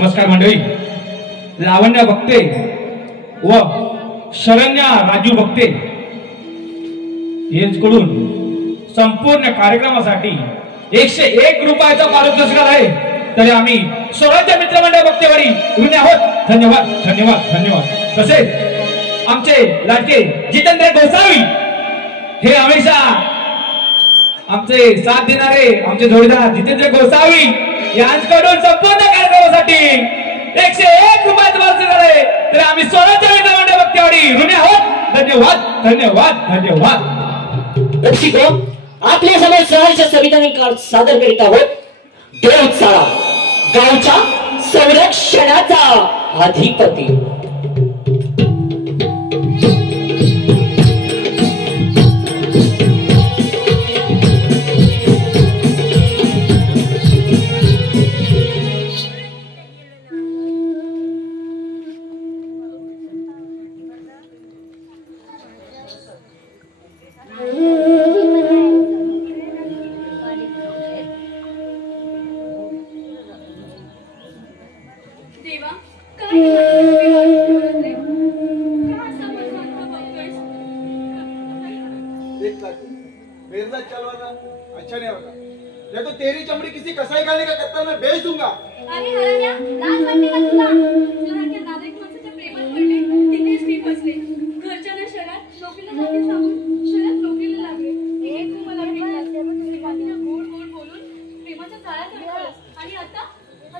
नमस्कार मंडळी. लावण्या भक्ते व शरण्या राजू भक्ते यांच्याकडून संपूर्ण कार्यक्रमासाठी 101 रुपयाचा पारितोषिक आहे. तरी आम्ही स्वराज्य मित्रमंडळ भक्तेवाडी ऋणी आहोत. धन्यवाद धन्यवाद धन्यवाद. तसेच आमचे लाडके जितेंद्र गोसावी हे हमेशा आमचे साथ देणारे आमचे जोडीदार जितेंद्र गोसावी यांच्याकडून संपूर्ण कार्यक्रमासाठी 101 रुपयाचा पारितोषिक आहे. तर आम्ही स्वराज्य मित्रमंडळ भक्तेवाडी ऋणी आहोत. धन्यवाद धन्यवाद धन्यवाद. दर्शको, आपल्या समोर सहर्ष संविधानिक सादर करीत आहोत देवचाळा गावच्या संरक्षणाचा अधिपती. अच्छा नहीं होगा, नहीं तो तेरी चमड़ी किसी कसाई खाने का कत्तल में बेच दूंगा. अरे हरण्या, लाज वाटते का तुला? शहराच्या नागरिक माणसाच्या प्रेमात पडले, तिथेच मी फसले. घरच्यांना शहरात नोकरीला जाते सांगून शहरात नोकरीला लागले. हे तू मला भेटलास, बाकीला गोड गोड बोलून प्रेमाच्या जाळ्यात अडकवलंस. आणि आता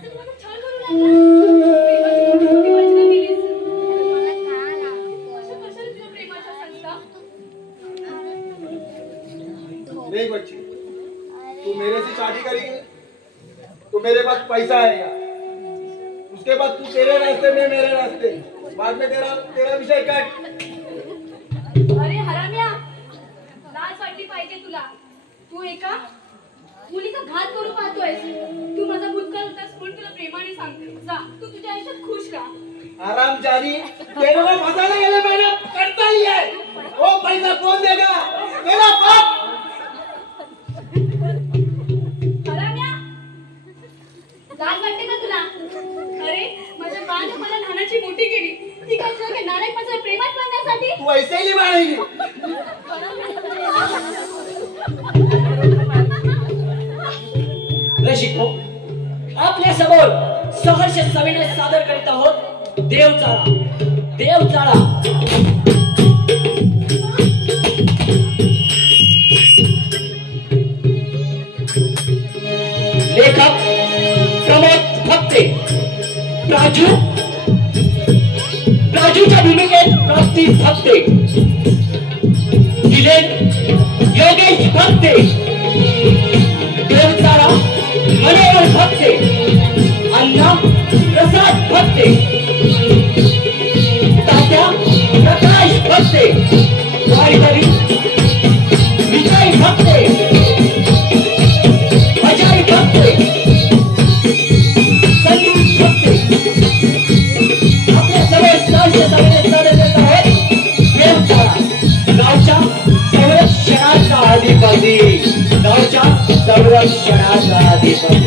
तू मला छळ करू लागला. प्रेमाची मोठी वचनं दिलीस. मला का ना? कशाला तुला प्रेमाचा संस्था? नहीं बच्ची, तू मेरे से शादी करेगी तो मेरे पास पैसा आएगा, उसके बाद तू तेरे रास्ते में मेरे रास्ते, बाद में तेरा विषय कट. अरे हराम्या, लाज वाटली पाहिजे तुला. तू एका मुलीचा घात करू पाहतोयस. तू माझा भूतकाळ होतास म्हणून तुला प्रेमाने सांगते, जा तू तुझ्या आयुष्यात खुश राहा. आराम जानी, तेरे को फंसाने के लिए मैंने करता ही है. वो पैसा कौन देगा? तेरा बाप. लाज वाटते का तुला? अरे माझ्या बाने मला लहानाची मोठी केली. ती काय सगळे नारायण माझ्या प्रेमात पडण्यासाठी? तू ऐसे ही निभाएगी. रसिको, आपल्या समोर सहर्ष सविनय सादर करीत आहोत देवचाळा. देवचाळा लेखक प्रमोद भक्ते. राजूच्या भूमिकेत प्राप्ती भक्ते. विलेन योगेश भक्ते. देवचाळा मनोहर भक्ते. अण्णा प्रसाद भक्ते. तात्या प्रकाश भक्ते. वारीधरी विजय भक्ते. अजय भक्ते. संदीप भक्ते. आपल्या सगळे सहर्ष सविनय सादर करत आहेत देवचाळा गावच्या संरक्षणाचा अधिपती. गावच्या संरक्षणाचा अधिपती.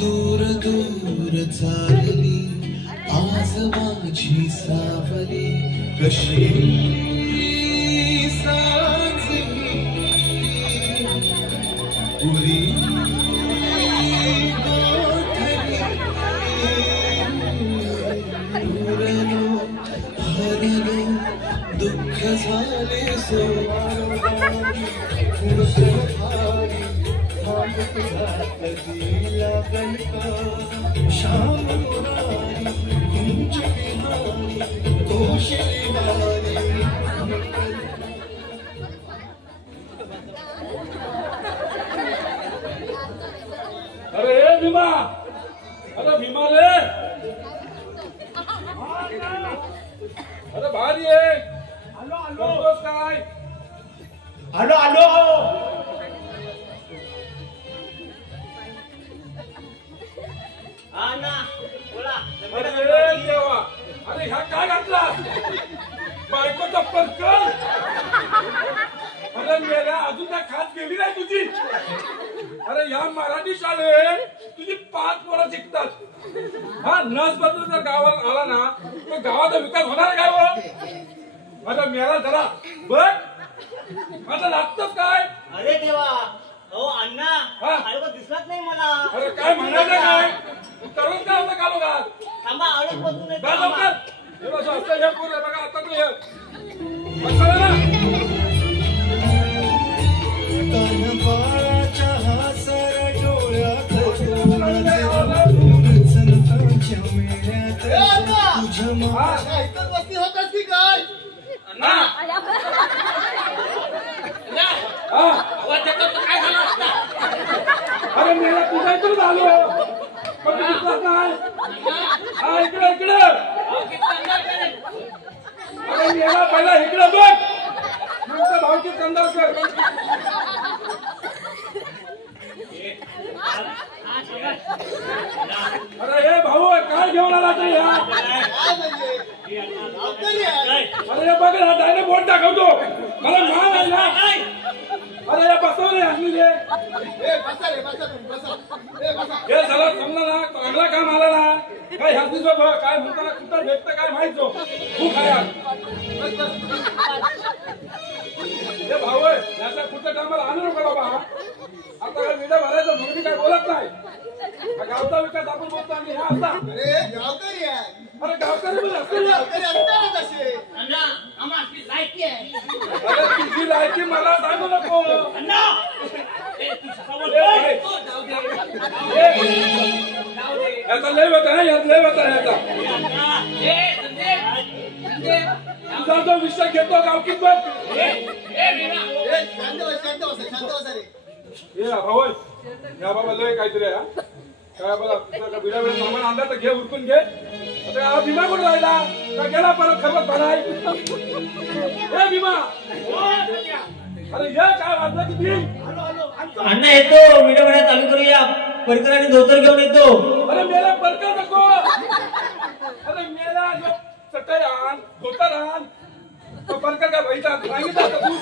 दूर दूर चालली आज माझी सावली कशी साजली पुरी उरलो हरलो दुःख झाले सोमारी कधी लागल का श्याम मुरारी कुंज बिहारी कौशली वारी अरे भीमा, अरे भीमा रे, अरे भारी आहे. करतोस काय? आलो आलो. अरे देवा, अरे ह्या काय घातला? बायकोचा पर्कल. अरे मेल्या अजून काय खात गेली नाही तुझी. अरे ह्या मराठी शाळेत तुझी 5 पोरं शिकतात. हा नस बदलून जर गावात आला ना तर गावाचा विकास होणार काय हो? आता मेला जरा बघ आता लागतच काय? अरे देवा, अहो अण्णा, हा? आळू दिसलाच नाही मला. अरे काय म्हणायचं काय? तरुण काय होतं कालो का? थांबा, आळूच बदलून येतो. जा लवकर. हे बघा, असं हे पोरं आहे बघा, आता तू हे. बसला ना? कानपाळाच्या हासर डोळ्यात संतांच्या मेळ्यात तुझ्या इथं बसली होतास की काय? अण्णा. हा? अरे मेला तुझ्या इकडून आलो पण तू दिसलाच नाही. हा इकडे इकडे. अरे मेला पहिला इकडे बघ नंतर भावची कंदार कर. अरे हे भाऊ काय घेऊन आला ते या? काय म्हणजे? गावकरी आहे. अरे हे बघ ना त्याने बोट दाखवतो मला मान आणला. अरे हे बसवले असली ते. ए, बसा रे, बसा तुम्ही, बसा. ए, बसा. हे झालं समजा ना चांगला काम आला ना काय ह्याच दिवस काय म्हणताना कुठं भेटतं काय माहिती तू खाया. बस, बस. हे भाऊ याच्या कुठं कामाला आणू नका बाबा. आता काय विडा भरायचं म्हणून काय बोलत नाही. हा गावचा विकास आपण बोलतो आणि ह्या असा. अरे गावकरी आहे. अरे गावकरी म्हणजे असं गावकरी असताना तसे. अण्णा, आम्हाला आपली लायकी आहे. अरे तुझी लायकी मला सांगू नको. अण्णा, याचा लय होता ना यात लय होता ह्याचा. तुझा जो विषय घेतो गावकीत बघ. ए, शांत बस, शांत बसा, शांत बसा रे. हे भाऊ या बाबा लय काहीतरी आहे, हा. काय बोला तुझा बिडा वेळ सामान आणला तर घे उरकून घे. आता हा भीमा कुठे राहिला का गेला परत खबर भराय. हे भीमा अरे ये काय वाजलं किती. अण्णा येतो, व्हिडिओ बनायला चालू करूया. परकर आणि धोतर घेऊन येतो. अरे मेला परका नको. अरे मेला चटई आण धोतर आण. तो परकर काय भाईचा सांगितलं होतं तू.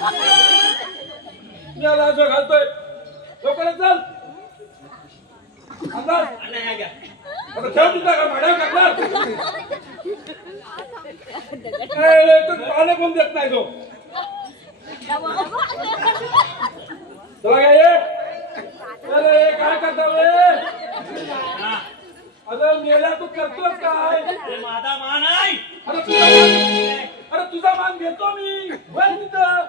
मेला जो घालतोय लवकरच चल. अंदाज अण्णा ह्या घ्या. आता ठेव तुझा का भाड्या करणार. तू पाणी कोण देत नाही तो. चला काय ये. अरे काय करता रे. अरे मेला तू करतोस काय. माझा मान आहे. अरे तुझा मान घेतो मी. वळ तिथं.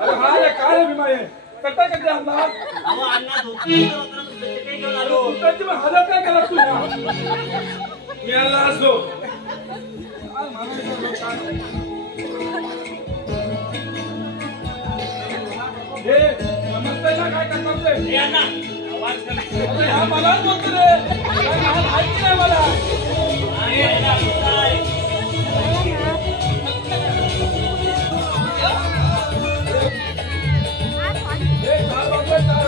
अरे हा रे काय रे भीमा हे कट्टा कधी आणला. अहो अण्णा, धोतर घेऊन आलो. तुझ्याची मग हालत काय केला तू. याला असो काय म्हणायचं काय. हे समजतंय ना काय करतात ते. हे अण्णा, आवाज कमी. अरे हा मलाच बोलतो रे. काय माहिती नाही मला. आहे, अण्णा, आहे. हे 4 बाजूला 4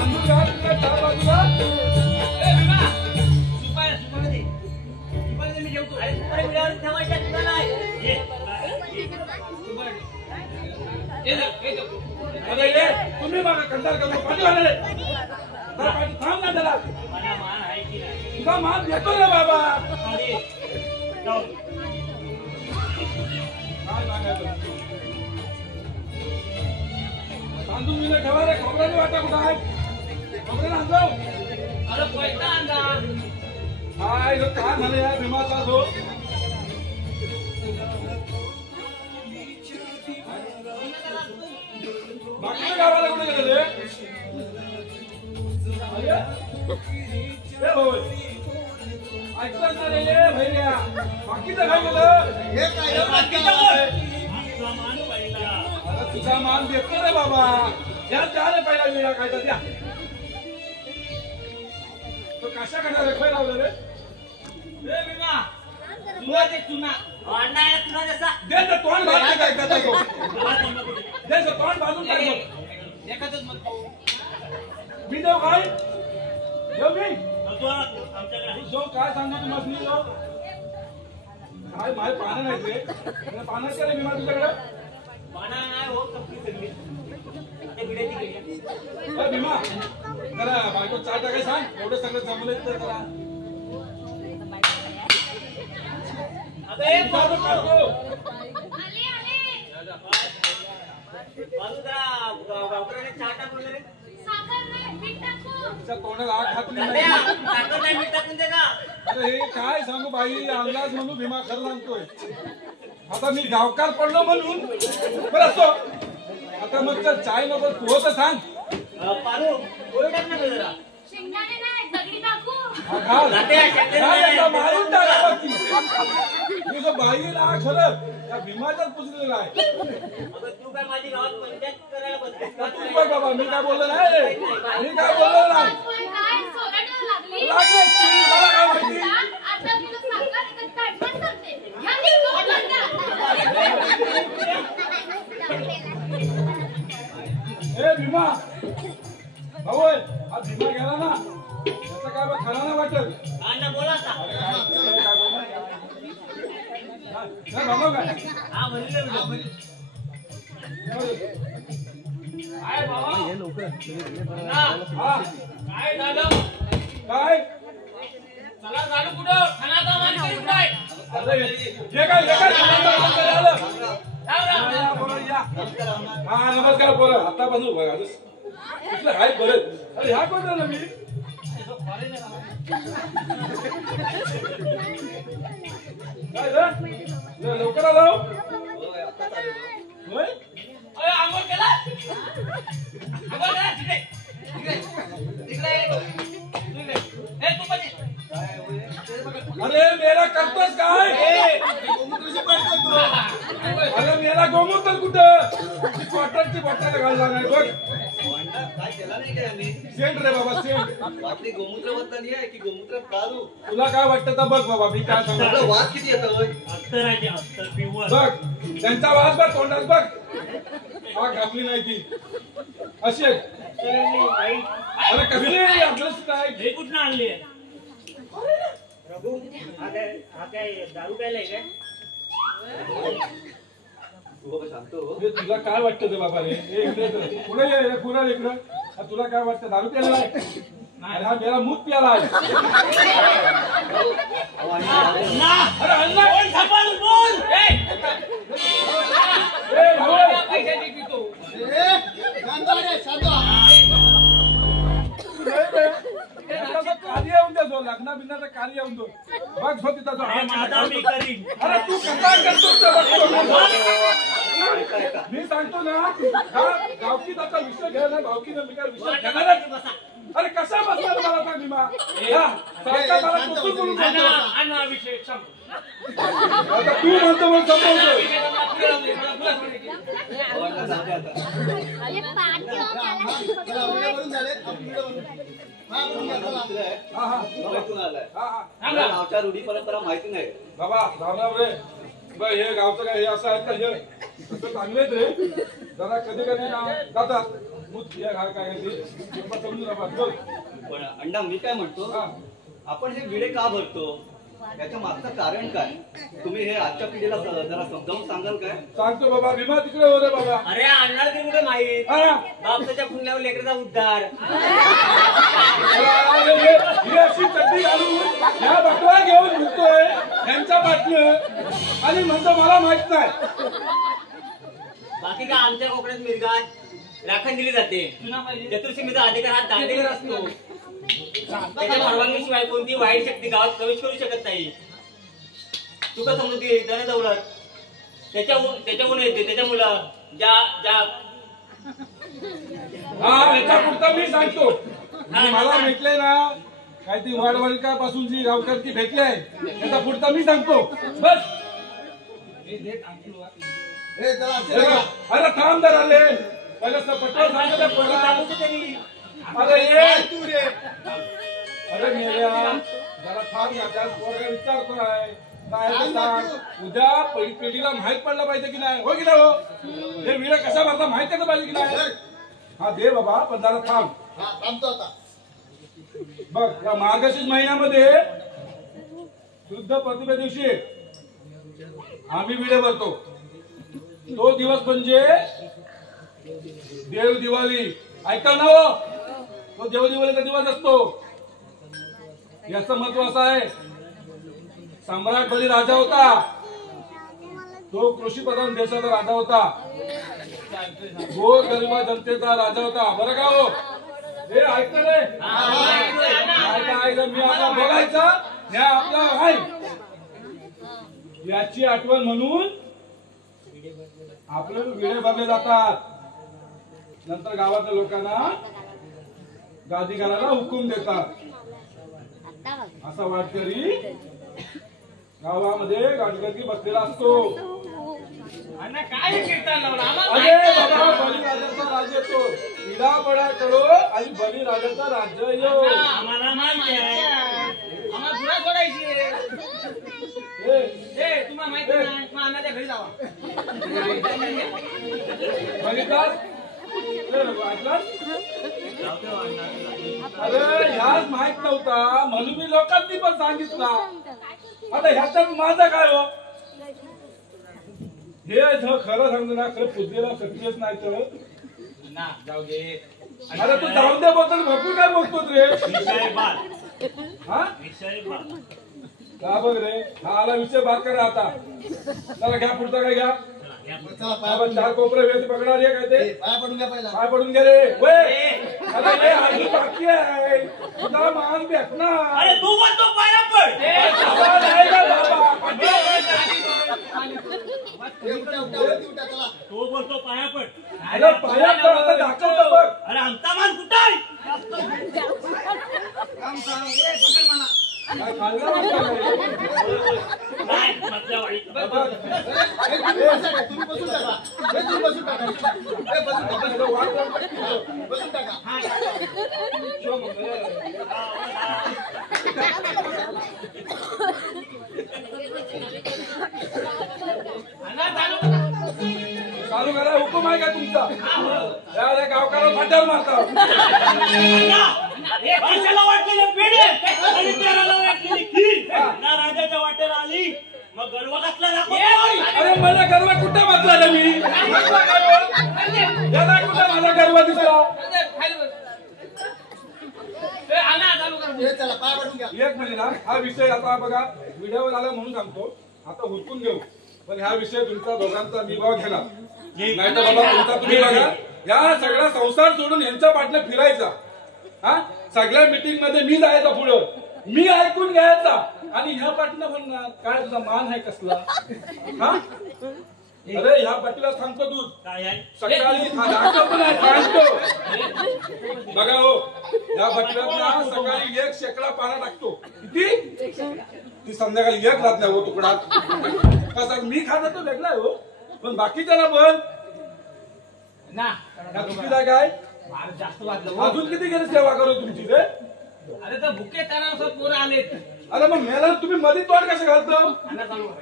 आम्ही 4 बाजूला. ए भीमा, सुपारी दे. सुपारी दे, मी जेवतो. अरे सुपारी मिळाली ठेवायच्या तुला नाही. ये. अरे ये तुम्ही बघा कंटाळ करू पाठी वाले थांब ना त्याला. मला मान आहे की नाही. तुझा मान घेतो रे बाबा. अरे, जाऊ. काय सांगायचं. बांधून मी ठेवा रे खोबऱ्याने वाटा कुठं आहे खोबऱ्याने आणलो अरे पैसा आणला काय काय म्हणे या भीमाचा तो बाकीच्या गावाला कुठे गेले रे भाऊ ऐकतात ना रे भैया बाकीचं काय केलं हे काय तुझा मान देतो रे बाबा या त्याने पहिला वेळा काय तर द्या तो कशा कशा रेखोय लावलं रे भीमा तुला दे चुना अण्णा आहे तुला जसा दे तर तोंड बांधून काय करता तो दे तर तोंड बांधून काय एखादच मत मी देऊ काय देऊ मी आमच्याकडे जो काय सांगतो तुम्हाला मी जाऊ काय माझे पानं नाही ते पानं केलं मी तुझ्याकडे पाना नाही हो कपडी सगळी ते बिड्याची गेली भीमा जरा बायको चार टाकाय सांग एवढं सगळं जमलं तर जरा अबे एक बाजू काढतो आले आले बाजू जरा गावकऱ्याने चहा टाकून रे साखर नाही मीठ टाकू तिच्या तोंडाला आग घातली नाही साखर नाही मीठ टाकून दे का अरे हे काय सांगू बाई अंदाज म्हणून भीमा खरं सांगतोय आता मी गावकार पडलो म्हणून बरं असतो आता मग चल चाय नको तू तर सांग पारू गोळी टाक ना जरा शेंगदाणे नाही दगडी टाकू घाल. जाते आहे, शेंगदाणे घाल नाही. एकदा मारून टाका बघ ती. तुझं बाईला खरं त्या भीमाच्याच पुजलेला आहे अगं तू काय माझी गावात पंचायत करायला बसलीस का? तू बघ बाबा मी काय बोललो नाही मी काय बोललो नाही पण काय सोराटं लागली लागले की मला काय माहिती आता किलो साखर एका ताटभर सांगते ह्या निघतो बंदा ए भीमा भाऊ हा भीमा गेला ना त्याचं काय बघ खरं नाही वाटत अण्णा बोला आता नाही बाबा काय हा म्हणलं काय बाबा हा काय झालं काय चला झालं कुठं खानाचा मान करून काय अरे हे काय झालं या पोरं, या. हा नमस्कार पोरं आता बाजू बघा कुठलं काय बरं अरे ह्या कोण ना मी काय झालं? लवकर आलो होय अरे आंघोळ केला आंघोळ केला तिकडे तिकडे हे तू पण ये. अरे मेला करतोस काय अरे मेला गोमूत्र कुठं क्वार्टरची बॉटल घालला नाही बघ काय केला नाही काय आम्ही सेंट रे बाबा सेंट आपली गोमूत्र बदलली आहे की गोमूत्र प्रारू तुला काय वाटतं तर बघ बाबा मी काय सांगतो आपला वाद किती येतो अत्तर आहे ते अत्तर पिवळ बघ त्यांचा वास बघ तोंडात बघ हा घातली नाही ती अशी आहे. अरे कसली आपलं काय हे कुठं आणली रघु हा काय दारू प्यायलाय काय सांगतो हे तुला काय वाटतं ते बाबा रे हे इकडे तर. पुढे ये रे, पुढे ये इकडं हा, तुला काय वाटतं दारू प्यायला आहे नाही हा मेरा मूत प्याला आहे अरे अण्णा सांभाळून बोल ए भाऊ पैशाची पितो कार्य येऊन दे जो लग्ना बिन्नाचा कार्य येऊन दो बघ सो तिथं जो माझा मी करीन अरे तू कसा करतोस ते बघतो मी सांगतो ना हा गावकीत आता विषय घ्यायला गावकीनं मी काय विषय घेणारच अरे कसा बसला मला सांग भीमा हा, सारखा मला कुठून बोलून बोलतो. अण्णा विषय संपला. आता तू म्हणतो म्हणून संपवतो हा हा हा हा गावच्या रूढी परंपरा माहिती नाही बाबा रामराव रे बघ हे गावचं काय हे असं आहे का हे तसं चांगलेच रे जरा कधी कधी ना जातात मूत या घाल काय ते समजून नका बोल पण अण्णा मी काय म्हणतो हा आपण हे विडे का भरतो याच्या मागचं कारण काय तुम्ही हे आजच्या पिढीला जरा समजावून सांगाल काय सांगतो बाबा भीमा तिकडे हो रे बाबा अरे अण्णा ते कुठे माहित हा बापसाच्या पुण्यावर लेकराचा उद्धार अरे ही अशी चड्डी घालून ह्या बकरा घेऊन फिरतोय यांच्या पाठनं आणि म्हणतो मला माहित नाही बाकी काय आमच्या कोकणात मिरगात राखण दिली जाते. चतुर्सीमेचा अधिकार हा दांडेकर असतो. त्याच्या परवानगीशिवाय कोणती वाईट शक्ती गावात प्रवेश करू शकत नाही. सुख समृद्धी धन दौलत त्याच्याहून येते. त्याच्या मुलं ज्या हा याचा पुढचा मी सांगतो. मला भेटले ना काय ती वाडवळकापासून जी गावकरकी भेटले त्याचा पुढचा मी सांगतो. बस अरे थांब जरा रे पहिलं पटकन सांगतो तरी. अरे ये तू रे. अरे मेल्या जरा थांब ना त्या पोरगा विचारतो आहे काय ते सांग. उद्या पिढीला माहित पडलं पाहिजे की नाही. हो की नाही हो. हे विडा कशा भरता माहित आहे पाहिजे की नाही. हा दे बाबा पण जरा थांब. थांबतो आता. बघ या मार्गशीर्ष महिन्यामध्ये शुद्ध प्रतिभे दिवशी आम्ही विडे भरतो. तो दिवस म्हणजे देव दिवाळी. ऐका ना हो. तो देव दिवाळीचा दिवस असतो. याचं महत्व असं आहे सम्राट बली राजा होता. तो कृषी प्रधान देशाचा राजा होता. गोर गरिबा जनतेचा राजा होता. बरं का हो. हे ऐकतं रे. मी आता बोलायचा ह्या आपला आहे याची आठवण म्हणून आपले विडे भरले जातात. नंतर गावातल्या लोकांना गादी घालायला हुकूम देतात. असा वाटकरी गावामध्ये गाडगरकी बसलेला असतो. काय कीर्तन लावलं अरे बाबा बळीराजाचा राज्य येतो. पिढा पडा करो आणि बळीराजाचा राज्य येऊ. आम्हाला माहिती आहे. आम्हाला गुन्हा सोडायची तुम्हाला माहिती नाही. मग अण्णाच्या घरी जावा. बघितलास? अरे ह्याच माहित नव्हता म्हणून मी लोकांनी पण सांगितला. आता ह्याच्यात माझा काय हो. हे खरं सांगतो ना खरं पुजलेला शक्यच नाही तर जाऊ दे. अरे तू जाऊन दे बोलतो भरपूर काय बोलतो रे. हा का बघ रे. हा आला विषय बात करा आता. चला घ्या पुढचा काय घ्या. चार कोपरे व्यवस्थित पकडा रे. काय ते पाय पडून घ्या पहिला. काय पडून गे रे. अरे हे आधी बाकी आहे. तुझा मान भेटणार. अरे तू बोलतो पाया पड. तू बोलतो पाया पड. अरे पाया पड दाखवतो बघ. अरे आमचा मान कुठं आहे. काय खाल्लं नाही मधल्या वाडीत. तुम्ही बसून टाका. तुम्ही बसून टाका. बसून टाका. चालू करा. हुकूम आहे का तुमचा. त्या गावकाराला फाट्यावर मारता. कशाला वाटलेले पेढे आणि त्याला वाटलेली खीर ना राजाच्या वाटेला आली. मग गर्व कसला दाखवतो. अरे मला गर्व कुठे वाचला ना मी. याला कुठे माझा गर्व दिसला. चला पाय पडून घ्या. एक मिनिट हा विषय आता बघा व्हिडिओ आला म्हणून सांगतो. आता हुडकून घेऊ पण हा विषय तुमचा दोघांचा मी भाव घेणार नाही तर बाबा तुमचा तुम्ही बघा. या सगळा संसार सोडून यांच्या पाठने फिरायचा. हा सगळ्या मीटिंग मध्ये मी जायचा पुढं. मी ऐकून घ्यायचा आणि ह्या पाठीनं म्हणणार काय तुझा मान आहे कसला. हा अरे ह्या पाठीला सांगतो तू काय आहे सकाळी पण सांगतो बघा हो. या पाठीला सकाळी 1 शेकडा पाला टाकतो. किती ती संध्याकाळी 1 राहत नाही हो तुकडा. कसा मी खात तो वेगळा हो पण बाकीच्याला पण ना चुकीचा काय जास्त वाटलं. अजून किती गेले सेवा करू तुमची रे. अरे तर भुके ताना पोरं आलेत. अरे मग मेला तुम्ही मध्ये तोड कसं घालतो.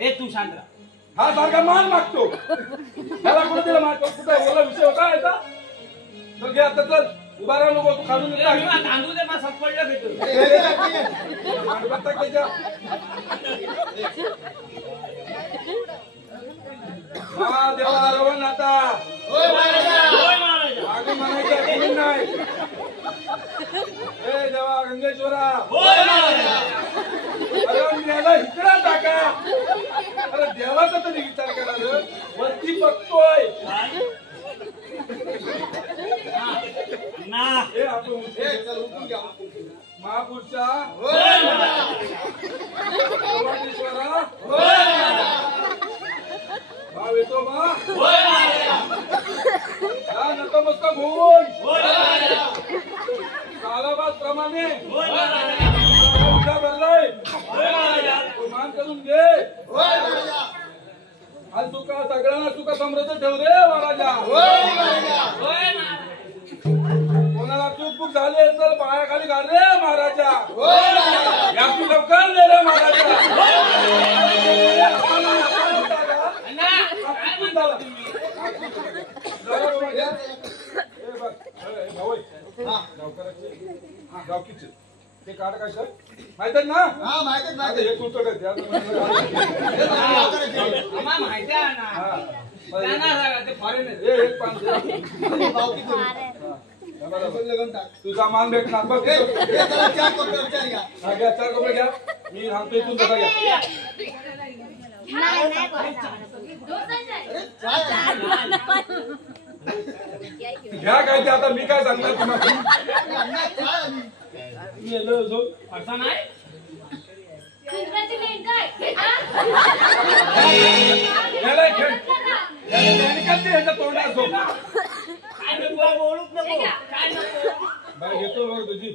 हे तू शांत राहा. हा सारखा मान मागतो. त्याला कुठे दिला मागतो कुठे बोला विषय होता याचा. तर घे आता चल उभा राहू नको. तू खालून तांदूळ दे मला पडलं भेटू. हा देवा रवण आता मागे म्हणायचं नाही. हे देवा गंगेश्वरा अरे मेला इकडा टाका. अरे देवाचा तरी विचार करा. वरती बघतोय ए आपण चल उठून घ्या. महापुरुषा सोमेश्वरा भाव येतो मा नतमस्तक होऊन कालाबाद प्रमाणे भरलाय मान करून घे. आज सुका सगळ्यांना सुका समृद्ध ठेव रे महाराजा. कोणाला चूक झाली तर पायाखाली घाल रे महाराजा. याची लवकर दे रे महाराजा. ते काढ काय सर माहित आहे ना. माहिती हे तू तर तुझा मान भेटणार बघ. 4 कपडे घ्या. मी सांगतो इथून तसा घ्या. घ्या काय ते आता मी काय सांगणार तुम्हाला. असा नाही तोंडात घेतो बघ तुझी.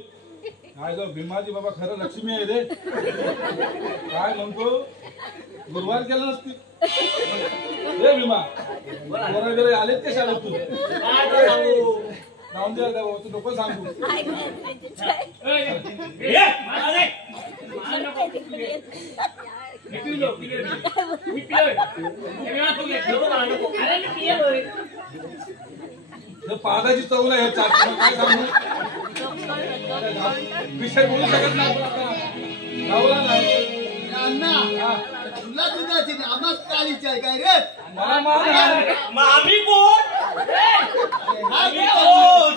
काय जो भीमाजी बाबा खरं लक्ष्मी आहे रे. काय म्हणतो गुरुवार केला नसती रे भीमा. वगैरे आलेत ते शाळेत तू जाऊन द्या तू नको सांगू. पादाची चव नाही काय सांगू. विषय बोलू शकत नाही. तुला दुधाची आम्हाच काळीची आहे काय रे. मला मान आम्ही कोण आम्ही कोण.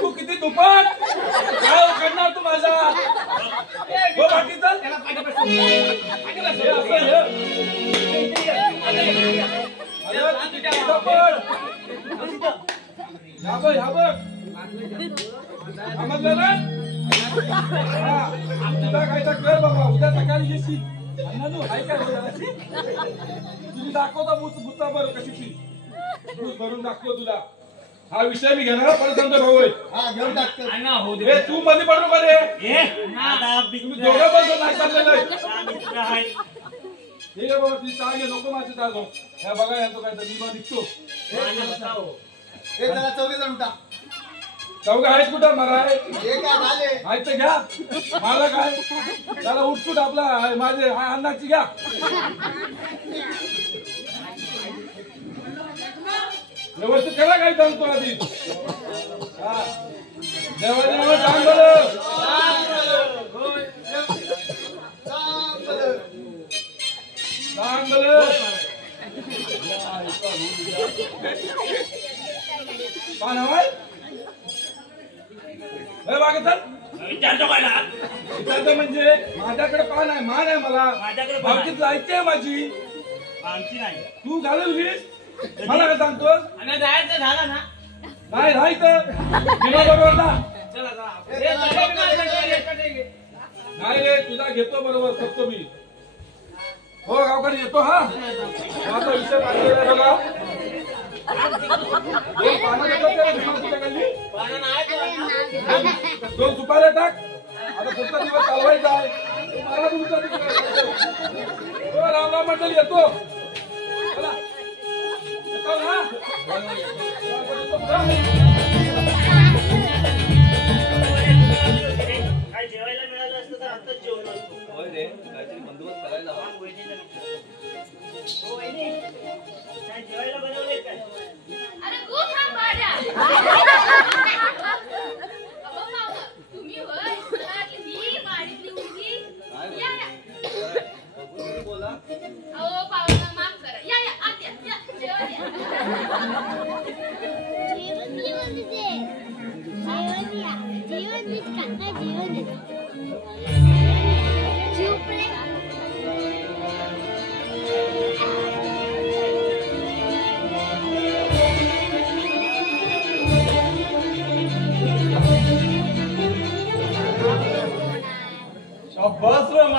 तू किती दुपार काय करणार तू माझा. हो बाकी चल समजलं ना. तुला काय तर कर बाबा. उद्या सकाळी येशील हाय काय तुम्ही दाखवता बुच्चा बरं कशी ती भरून दाखवतो तुला. हा विषय मी घेणार परत सांगतो भाऊ. घेऊन टाकतो. तू मध्ये पडू का रे. तुम्ही दोघं पण नाही चाललेलं आहे. ठीक आहे बाबा ती चाळ घे. नको माझी चाळ घेऊ. ह्या बघा यांचं काय तर मी मग निघतो. चला 4 जण उठा. चौघ आहेत कुठं मला हे काय झाले आहेत तर घ्या. मला काय त्याला उठसूट आपला माझे हा अन्नाची घ्या. व्यवस्थित केला काय सांगतो आधी. हा देवाच्या नावावर सांग बरं. सांग बरं. काय नाव आहे विचारतो म्हणजे माझ्याकडे पान आहे मान आहे मला. भावकीत जायची आहे माझी. आमची नाही तू घालून वीस मला काय सांगतोस. जायचं झालं ना. नाही राहायचं बरोबर ना. नाही रे तुझा घेतो बरोबर करतो मी. हो गावकडे येतो. हा माझा विषय पाहिजे बघा. 2 पानं देतो त्याला. 2 सुपाऱ्या टाक. आता पुढचा दिवस चालवायचा आहे. मला तुमचा राम राम मंडळ येतो. चला येतो ना. काय जेवायला मिळालं असतं तर आताच जेवण असतो. होय रे काहीतरी बंदोबस्त करायला हवा. काय जेवायला बनवले काय. अरे खूप छान पाड्या. तुम्ही होय ही वाडीतली मुलगी. या या बोला. अहो पाहुणा माफ करा. या या आत या. या जेवण या. जीवन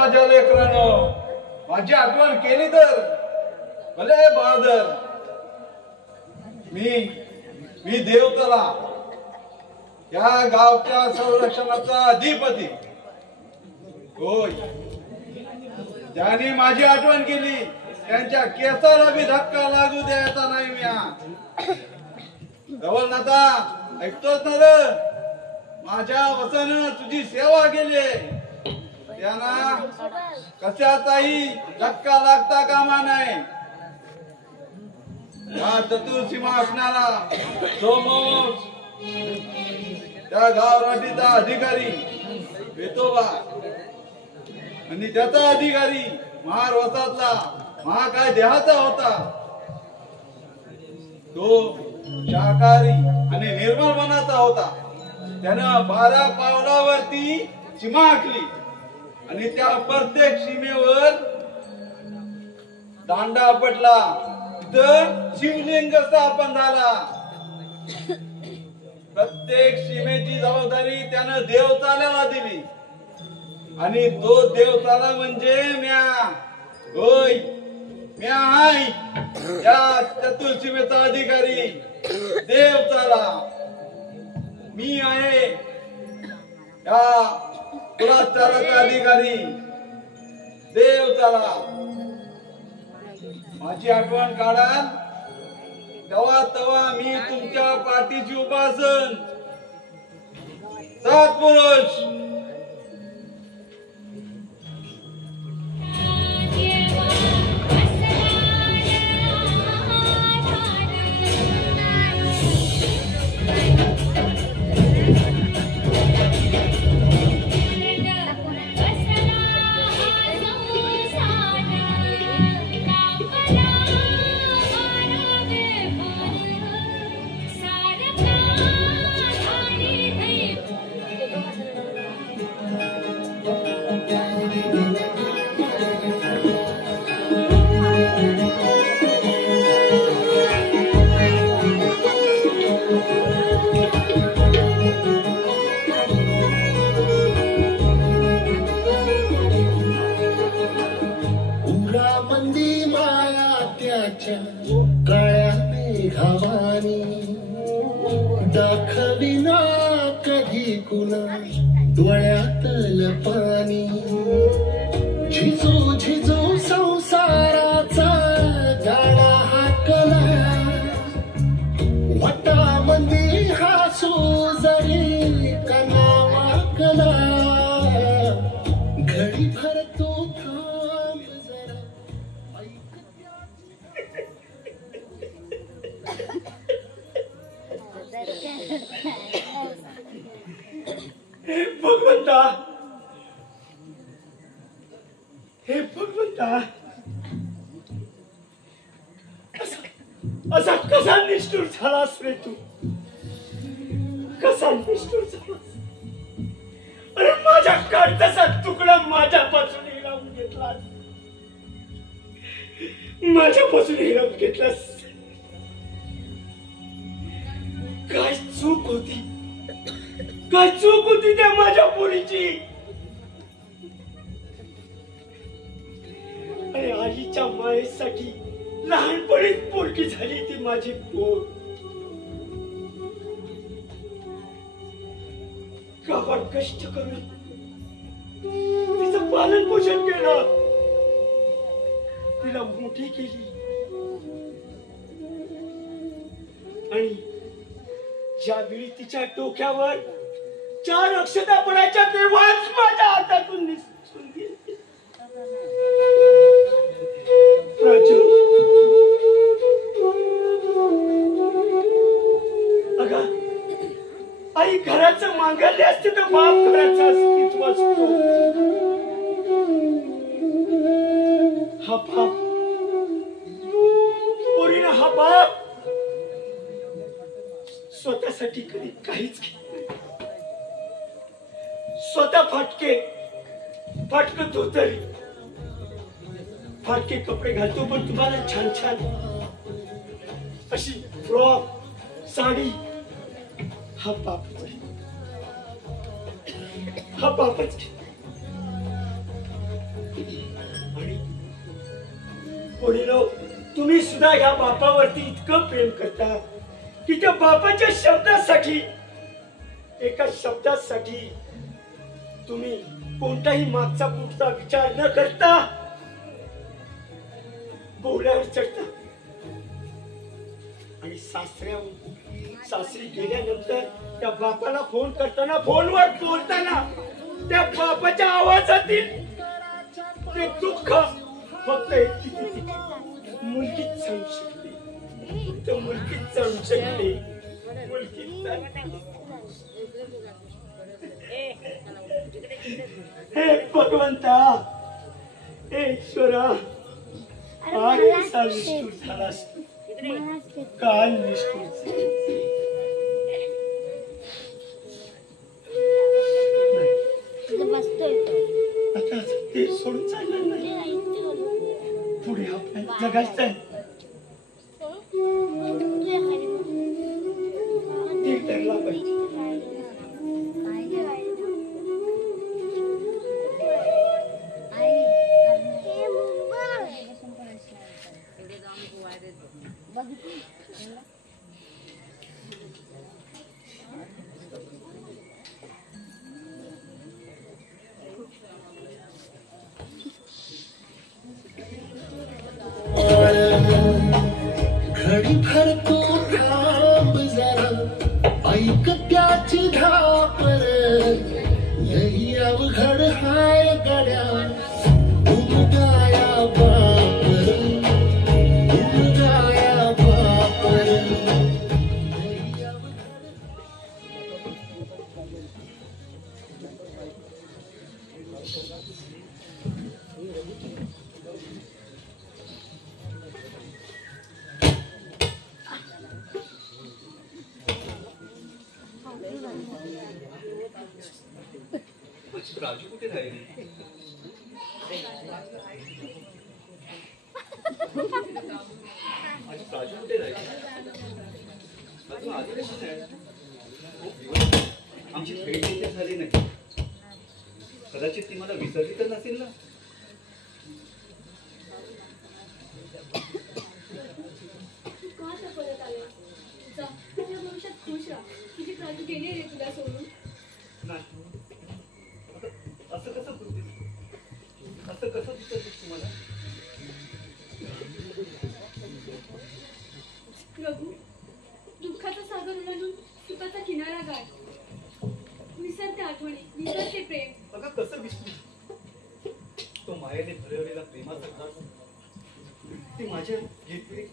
माझ्या लेकरानं माझी आठवण केली तर भले बहादर. मी देवतला या गावच्या संरक्षणाचा अधिपती होय. ज्याने माझी आठवण केली त्यांच्या केसाला बी धक्का लागू द्यायचा नाही. मी रवलनाथा ऐकतोच ना रे? माझ्या वचन तुझी सेवा केली त्यांना कशाचाही धक्का लागता कामा नाही. या चतुर्सीमा असणारा सोमोस त्या गावराटीचा अधिकारी वेतोबा आणि त्याचा अधिकारी महार वसातला महाकाय देहाचा होता. तो शाकाहारी आणि निर्मल मनाचा होता. त्यानं 12 पावलावरती सीमा आखली आणि त्या प्रत्येक सीमेवर दांडा आपटला. तिथं शिवलिंग स्थापन झाला. प्रत्येक सीमेची जबाबदारी त्यानं देवताल्याला दिली आणि तो देवताला म्हणजे म्या होय. म्या हाय या चतुर्सीमेचा अधिकारी देवताला. मी आहे या कुलाचाराचा अधिकारी देवताला. माझी आठवण काढाल तेव्हा तेव्हा मी तुमच्या पाठीची उभा असन. सात पुरुष काळ्या मेघावानी दाखविना कधी कुणा डोळ्यातल पाणी. झिजू झिजू संसाराचा गाडा हाकला वटामंदी हासू जरी कना वाकला. घडी भर तो थांब जरा भगवंता, हे भगवंता, असा कसा निष्ठुर झालास रे तू? कसा निष्ठुर झालास? अरे माझ्या काळजाचा तुकडा माझ्यापासून हिरावून घेतलास. माझ्यापासून हिरावून घेतलास. काय चूक होती? काय चूक होती त्या माझ्या पोरीची? अरे आईच्या मायेसाठी लहानपणीच पोरकी झाली ती माझी पोर. गावात कष्ट करून तिचं पालन पोषण केलं, तिला मोठी केली आणि ज्यावेळी तिच्या डोक्यावर 4 अक्षता पडायच्या तेव्हाच माझ्या हातातून निसटून गेली. प्राजू, अगं आई घराचं मांगल्य असते तर बाप घराचं अस्तित्व असतो. हा बाप पोरीनं, हा बाप स्वतःसाठी कधी काहीच केलं नाही. स्वतः फाटक तरी फाटके कपडे घालतो, पण तुम्हाला छान छान अशी फ्रॉक साडी हा बापच वडिलो, तुम्ही सुद्धा या बापावरती इतकं प्रेम करता की त्या बापाच्या शब्दासाठी, एका शब्दासाठी तुम्ही कोणताही मागचा पुढचा विचार न करता बोल्यावर चढता. आणि सासरी गेल्यानंतर त्या बापाला फोन करताना, फोनवर बोलताना त्या बापाच्या आवाजातील ते दुःख फक्त मुलगीच सांगू शकते. फक्त मुलगीच सांगू शकते. मुलगीच हे भगवंता, हे ईश्वरा, आज निष्ठूर झालास, काल निष्ठूर. आता ते सोडून चालणार नाही. पुढे आपल्याला जगायचं आहे. ते करायला पाहिजे. घडी भर तू थांब जरा, ऐक त्याची धापर, लई अवघड हाय गड्या उमगाया बापर, उमगाया बापर. राजू कुठे राहील? राजू कुठे राहील? अजून आधी कशी नाही? आमची भेट तिथे झाली नाही. कदाचित ती मला विसरली तर नसेल ना. भविष्यात खुश राहा. तुझी प्राजू गेली रे तुला सोडून. नाही, असं कसं बोलतेस? असं कसं दिसत तुम्हाला? प्रभू, दुःखाचा सागर ओलांडून सुखाचा किनारा गाठ. विसरते आठवणी, विसरते प्रेम. बघा कसं विसरू. तो मायेने भरवलेला प्रेमाचा घास, ती माझ्या घेतलेली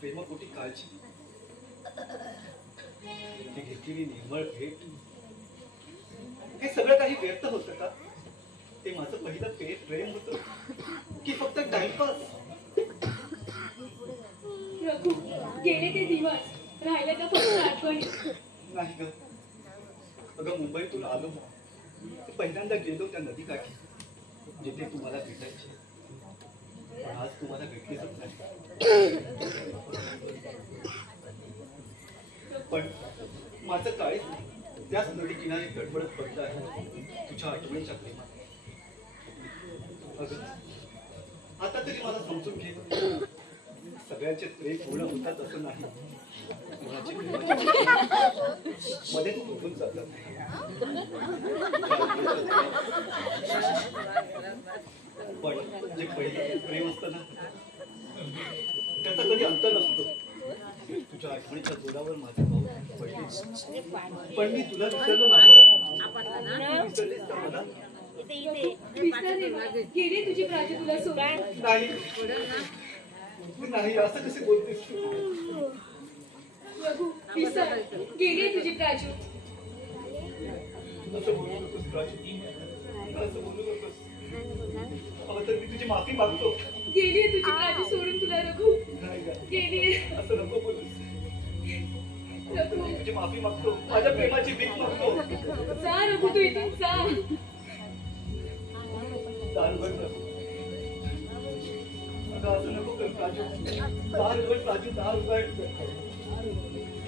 प्रेमापोटी काळजी, ती घेतलेली निर्मळ भेट, हे सगळं काही व्यर्थ होतं का? ते माझं पहिलं प्रेम होतं की फक्त टाइमपास? रघु, गेले ते दिवस, राहिले तर फक्त आठवणी. नाही ग. अगं, मुंबईतून आलो, पहिल्यांदा गेलो त्या नदीकाठी जिथे तुम्हाला भेटायचे, पण आज तुम्हाला भेटलीच नाही. पण माझं काळीच त्याच नदी किनारी गडबडत पडलं आहे तुझ्या आठवणीच्या प्रेमात. आता तरी मला समजून घे, सगळ्यांचे प्रेम पूर्ण होतात असं नाही. मध्ये तुटून जातात. पण जे पहिलं प्रेम असतं ना, त्याचा कधी अंत नसतो. तुझ्या आठवणीच्या जोरावर माझे पाऊल पडले, पण मी तुला विसरलो नाही. विसरलीस का मला? गेली तुझी प्राजू तुला सोडून. नाही, असं कसे बोलतेस तू? रघु, विसर, गेली तुझी प्राजू. असं बोलू नकोस प्राजू, असं बोलू नकोस. तर मी तुझी माफी मागतो. गेली तुझी प्राजू सोडून तुला. रघु, गेली. असं नको बोलूस. रघु, तुझी माफी मागतो, माझ्या प्रेमाची भीक मागतो. जा रघु, तू इथून जा. दार उघड नको. असं नको कर प्राजू. दार उघड प्राजू, दार उघड.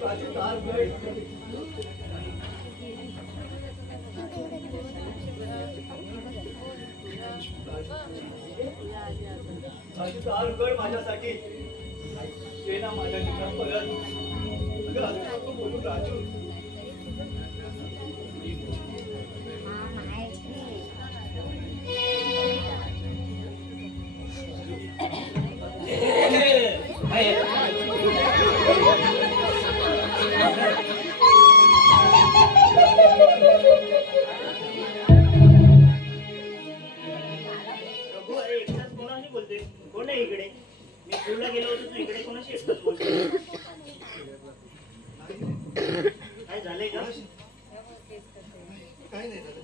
प्राजू, दार उघड. राजू दार उघड माझ्यासाठी ये ना माझ्या घरात परत. अगं असं नको बोलू राजू. कोण आहे इकडे? मी स्कूलला गेलो होतो, तू इकडे कोणाशी एकटाच बोलतो? काय झालंय का? काय नाही झालं.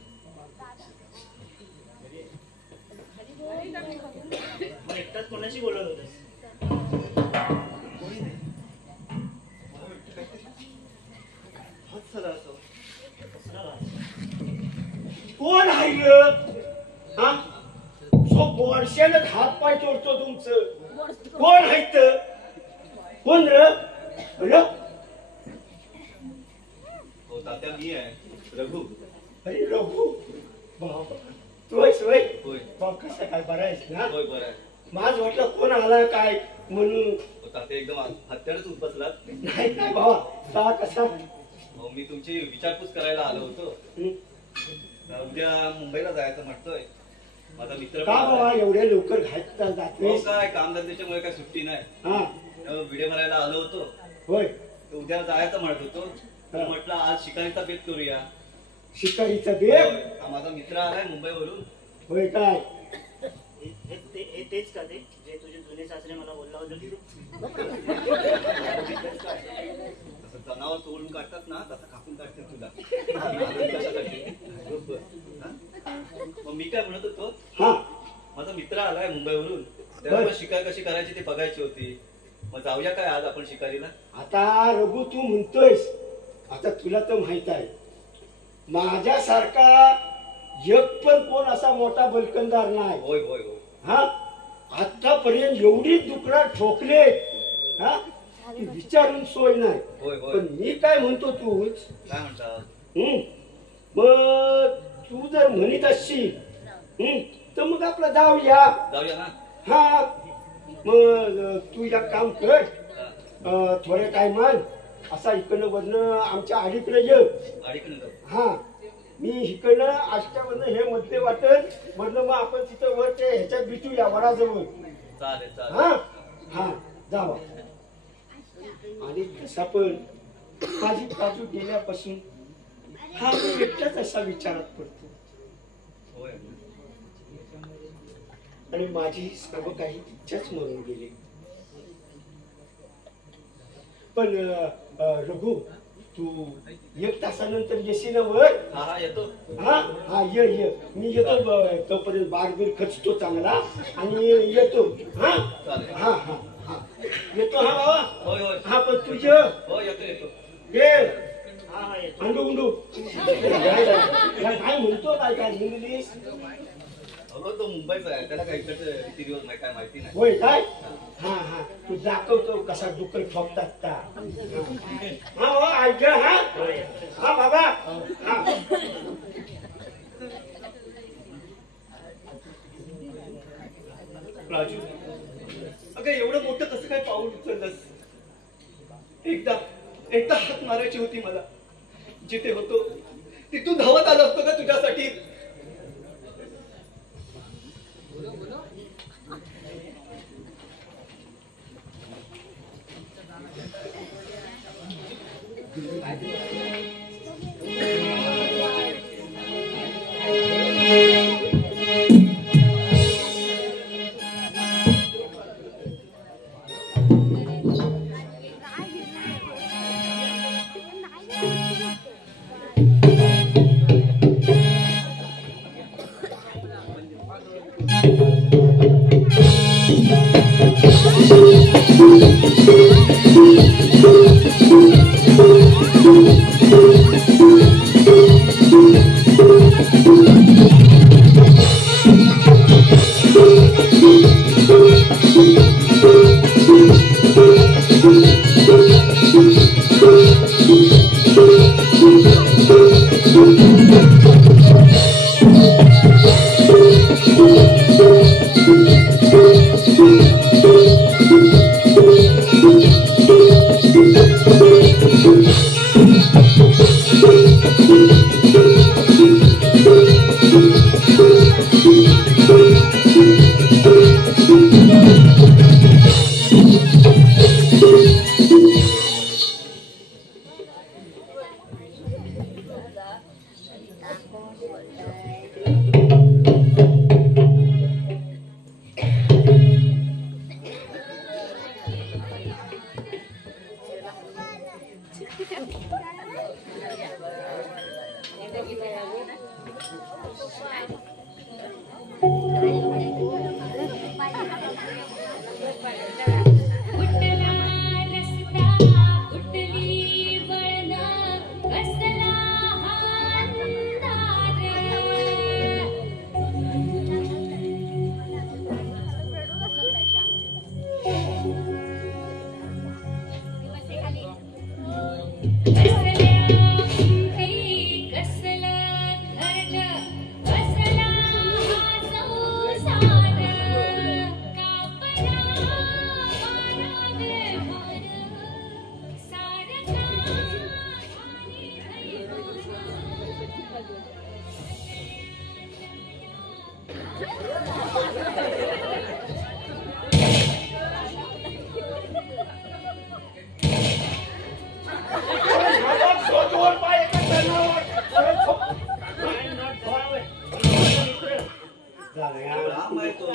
मग एकटाच कोणाशी बोलत होतेस? कोणी नाही. हात झाला असं. कोण आहे ग? हा जो बोरशानं हात पाय चोरतो तुमचं कोण आहे तर? कोण र? हो तात्या मी आहे रघु. अरे रघु बाबा तू आहेस होय? होय. बाप कसं काय बरं आहेस ना? होय बरं आहे. माझ वाटलं कोण आला काय म्हणून. हो, तात्या एकदम हत्यारच बसलात. नाही काय बाबा का कसा? हो मी तुमची विचारपूस करायला आलो होतो. उद्या मुंबईला जायचं म्हणतोय. माझा मित्र का बाबा एवढ्या लवकर घातला जाते? हो काय कामधंद्याच्यामुळे काय सुट्टी नाही. हा विडे भरायला आलो होतो. होय. तर उद्या जायचं म्हणत होतो. तर म्हटलं आज शिकारीचा बेत करूया. शिकारीचा बेत? होय. हा माझा मित्र आलाय मुंबईवरून. होय काय? तेच का ते जे तुझे जुने सासरे मला बोलला होता? तसं जनावर तोडून काढतात ना तसं कापून काढते तुला. मग मी काय म्हणत होतो, हा माझा मित्र आलाय मुंबईवरून. त्याला शिकार कशी करायची ते बघायची होती. मग जाऊया काय आज आपण शिकारीला? आता रघु तू म्हणतोयस, आता तुला तर माहित आहे माझ्यासारखा एक पण कोण असा मोठा बलकंदार नाही. होय होय होय. हा आतापर्यंत एवढी दुकडा ठोकले हा की विचारून सोय नाही. होय होय. पण मी काय म्हणतो तूच काय म्हणता? मग तू जर म्हणत असशील तर मग आपलं जाऊया. जाऊया ना. हा मग तू एक काम कर, थोड्या टायमान असा इकडनं वरनं आमच्या आडीकडे ये. आडीकडे जाऊ. हा मी इकडनं आष्ट्यावरनं हे मधले वाटत वरनं मग आपण तिथं वर ते ह्याच्यात भेटूया वडाजवळ. चालेल चालेल. हा हा जावा. आणि तसा पण माझी बाजू गेल्यापासून हा मी एकटाच असा विचारात पडतो. होय. आणि माझी सर्व काही इच्छाच मरून गेली. पण रघु तू एक तासानंतर येशील ना वर? हा हा येतो. हा हा ये मी येतो. तोपर्यंत बारबीर खचतो चांगला आणि येतो. हा हा हा हा येतो. हा बाबा. होय होय. हा पण तुझं हो येतो येतो. ये हा येतो. अंडू काय म्हणतो काय इंग्लिश? अगं तो मुंबईचा आहे. त्याला काय इकडचं रीती रिवाज नाही काय माहिती नाही. होय काय? हा हा तू दाखवतो कसा डुक्कर ठोकतात का? हा हो ऐक. हा हा बाबा. हा राजू अगं एवढं मोठं कसं काय पाऊल उचललंस? एकदा हात मारायची होती मला. जिथे होतो तिथून धावत आलो असतो का तुझ्यासाठी?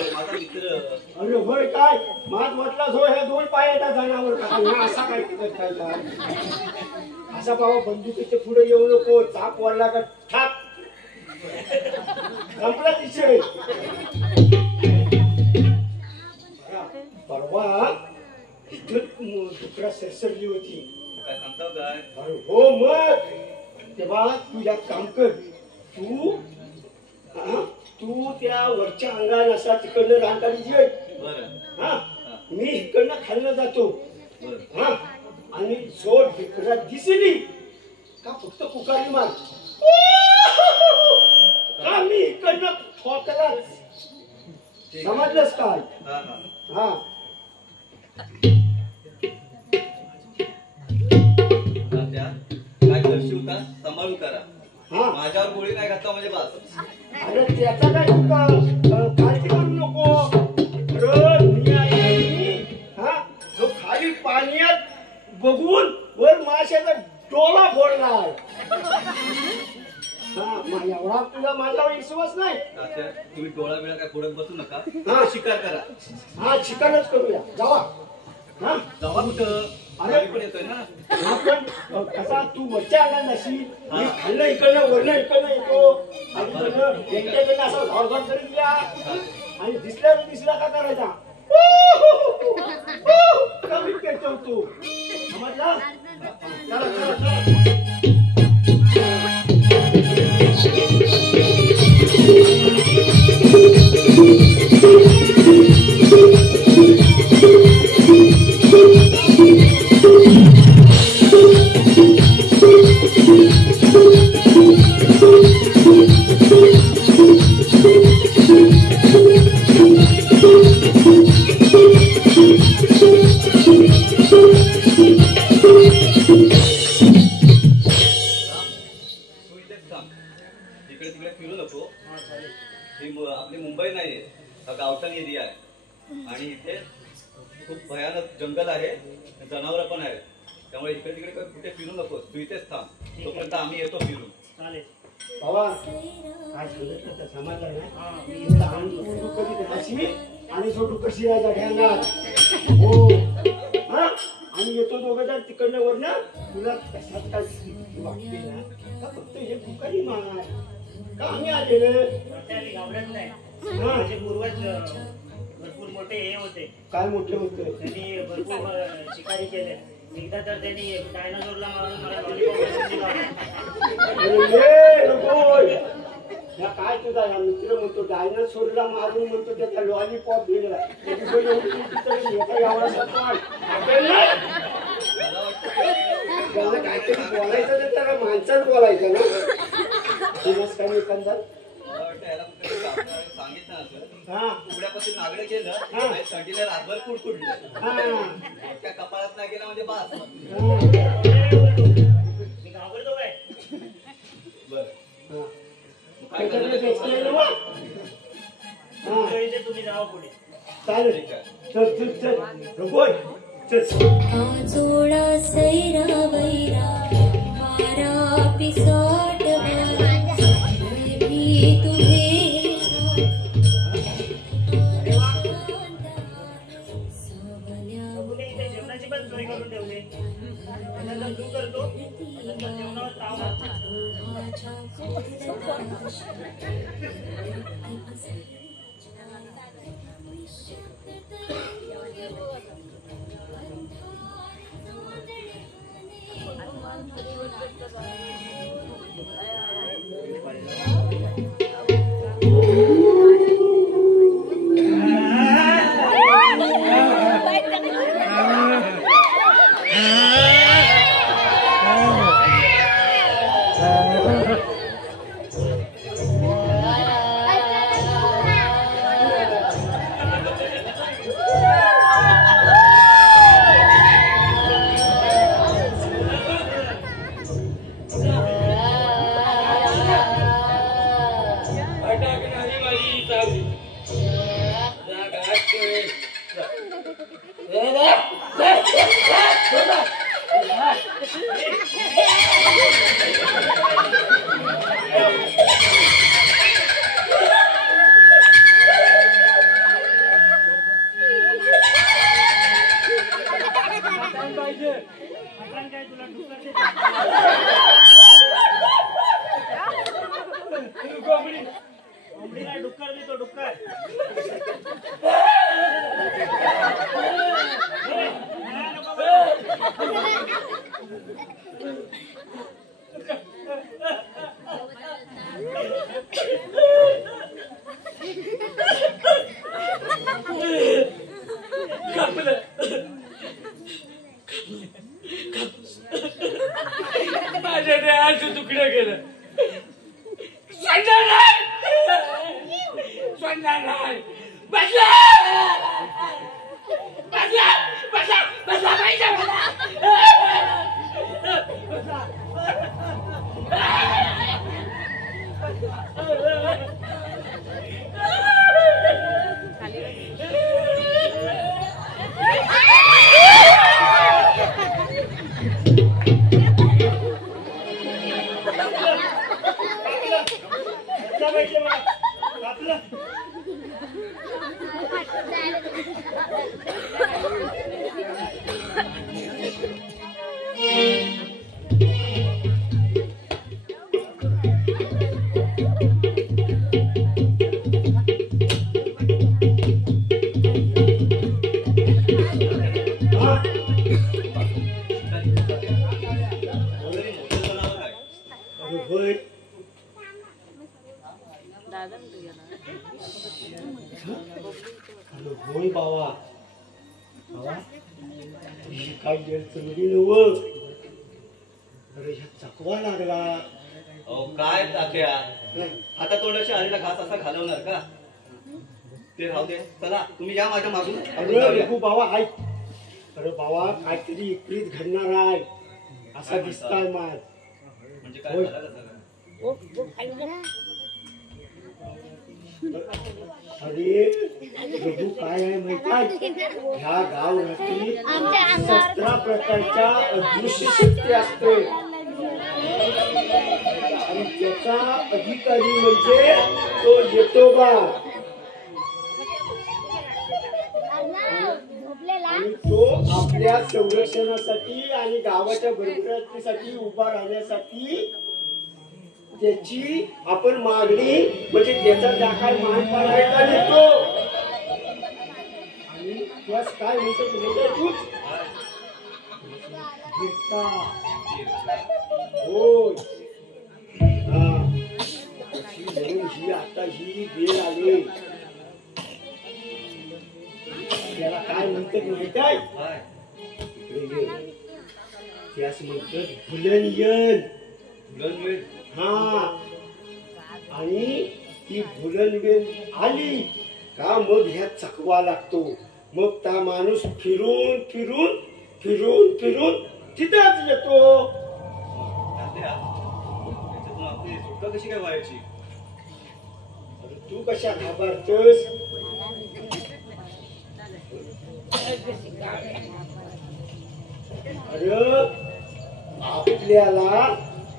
अरे होय काय माझ म्हटलं हो हे दोन पाय येतात जनावर का असा काय असा बाबा बंदुकीच्या पुढे येऊ नको चाप वरला का ठाप संपला विषय परवा तुकडा सरसरली होती काय सांगताव काय? अरे हो मग तेव्हा तू एक काम कर तू त्या वरच्या अंगाला असा तिकडनं रांगाली जे बरं हा मी इकडनं खाल्लं जातो बरं हा आणि जोड ढिकरा दिसली का फक्त पुकारी मार का मी इकडनं ठोकला समजलंस काय हा हा त्या काय करशी होता सांभाळून करा हा माझ्यावर गोळी काय घातला म्हणजे बस अरे त्याचा काय काळजी करू नको अरे मी आहे हा जो खाली पाण्यात बघून वर माशाचा डोला फोडलाय हा एवढा तुला माझ्यावर विश्वास नाही तुम्ही डोळा बिळा काय फोडत बसू नका हा. शिकार करा हा चिकनच करूया जावा हा जावा कुठं अरे. आम्ही पण येतोय ना आपण कसा तू वरच्या अंगात नशी हा. मी खाल्लं इकडनं वरनं इकडनं येतो आणि इकडनं एकट्याकडनं असा धावधाव करीत या आणि दिसला का करायचा कमी पेटव तू समजला चला चला चला आपली मुंबई नाही हा गावठाण एरिया आहे आणि इथे खूप भयानक जंगल आहे जनावर पण आहेत त्यामुळे इकडे तिकडे कुठे फिरू नकोस तू इथेच थांब तोपर्यंत आम्ही येतो फिरून चालेल बाबा आज बघितलं समजलं ना लहान तू कधी राहायची आणि छोटू कशी राहायचा ध्यानात हो हा आणि येतो दोघं जण तिकडनं वरनं तुला कशात काय वाटते ना का फक्त हे फुकारी मार का आम्ही आलेलं घाबरत नाही हा माझे पूर्वज भरपूर मोठे हे होते काय मोठे होते त्यांनी भरपूर शिकारी केले एकदा तर त्यांनी डायनासोरला मारून मला लॉलीपॉप दिला या काय तुझा या मित्र म्हणतो डायनासोरला मारून म्हणतो त्याचा लॉलीपॉप दिलेला त्याला काहीतरी बोलायचं तर त्याला माणसात बोलायचं ना काय एकंदर मला वाटतं याला कुठे सांगितलं नसलं हा उघड्यापासून नागडं केलं हा. आणि थंडीला रातभर कुडकुडलं हा त्या कपाळात नाही गेला म्हणजे बास मी घाबरतो काय बर काय करणार इथे तुम्ही जावा पुढे चालेल चल चल चल बोल चल आजोळा सैरा वैरा वारा पिसाट मैं भी तुझे पुढे इथे जेवणाची पण सोय करून ठेवली नंतर तू करतो नंतर जेवणावर ताव मारतो. डुक्कर देतो डुक्कर माझ्या देहाचं तुकडं गेलं सोडणार नाही बसला बसला बसला बसला पाहिजे होय बाबा बाबा ही काय जर चमडी नव अरे ह्या चकवा लागला अहो काय तात्या आता तोंडाच्या आलेला घास असा घालवणार का ते राहू दे चला तुम्ही या माझ्या मागून आपण अरे जाऊया. रघु बाबा ऐक अरे बाबा काहीतरी विपरीत घडणार आहे असा काय दिसताय माझ म्हणजे काय होय. झालं का सगळं? अरे रघु काय आहे माहिती आहे ह्या गाव रात्री 17 प्रकारच्या अदृश्य शक्ती असते आणि त्याचा अधिकारी म्हणजे तो येतोबा आणि तो आपल्या संरक्षणासाठी आणि गावाच्या भरभराटीसाठी उभा राहण्यासाठी त्याची आपण मागणी म्हणजे त्याचा ज्या काय मानपान आहे का देतो आणि त्यास काय म्हणतो तुम्ही तूच गिरता होय हा म्हणून ही आता ही वेळ आली त्याला काय म्हणतात माहित आहे काय? इकडे ये. त्यास म्हणतात भुलन येण मुलं मिळेल. हा आणि ती भुलनवेल आली का मग ह्या चकवा लागतो. मग त्या माणूस फिरून फिरून फिरून फिरून तिथंच येतो. त्याच्यातून आपली सुटका कशी काय व्हायची? अरे तू कशा घाबरतोस? अरे आपल्याला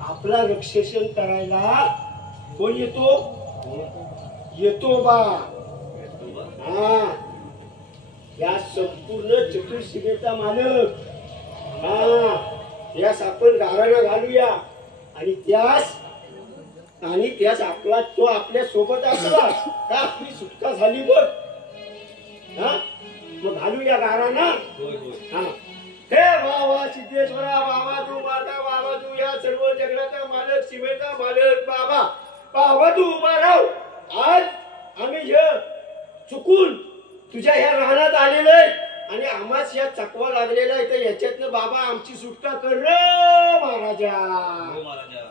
आपला रक्षण करायला कोण येतो? येतो बा. हा, या संपूर्ण चतुर्सीमेचा मालक. हा, यास आपण गाराणा घालूया आणि त्यास आपला तो आपल्या सोबत असला का आपली सुटका झाली बघ. हा, मग घालूया गाराणा. हा, हे बाबा सिद्धेश्वरा, बाबा तू माता, बाबा तू या सर्व जगण्याचा मालक, सीमेचा मालक, बाबा बाबा तू उभा राव. आज आम्ही हे चुकून तुझ्या ह्या रानात आलेलो आहे आणि आम्हाच या चकवा लागलेला आहे, तर याच्यातनं बाबा आमची सुटका कर रे महाराजा. महाराजा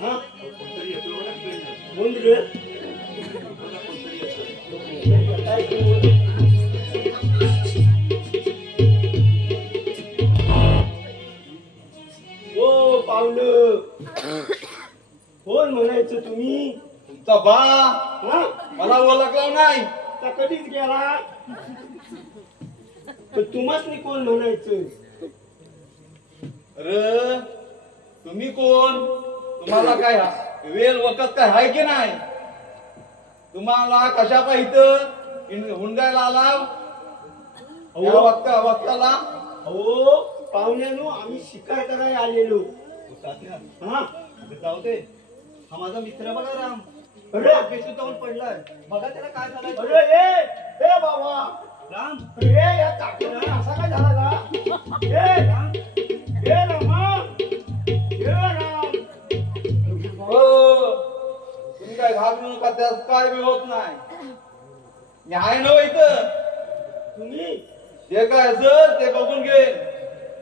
हा, कोणतरी येतो बघा तिकडनं. कोण रे? बघा कोणतरी येतो. काय तू? ओ पाहुणं, कोण म्हणायचं तुम्ही? तुमचा बा हा, मला ओळखला नाही. आता कधीच गेला तर तुम्हाच नाही कोण म्हणायचं? अरे तुम्ही कोण? तुम्हाला काय वेल वखत काय आहे की नाही? तुम्हाला कशा पाहिजे हुंडायला आला वक्ताला? हो पाहुण्यानो, आम्ही शिकार करायला आलेलो. तात्या, हा, जाऊ दे. हा माझा मित्र बघा राम. अरे बेशुद्ध जाऊन पडलाय. बघा त्याला काय झालंय. अरे ए बाबा, राम अरे या चाकूला असा काय झाला का? ए राम, ए रामा, ए राम. हो, तुम्ही काय घाबरू नका, त्यात काय बी होत नाही. मी आहे ना इथं. तुम्ही जे काय असेल ते बघून घे.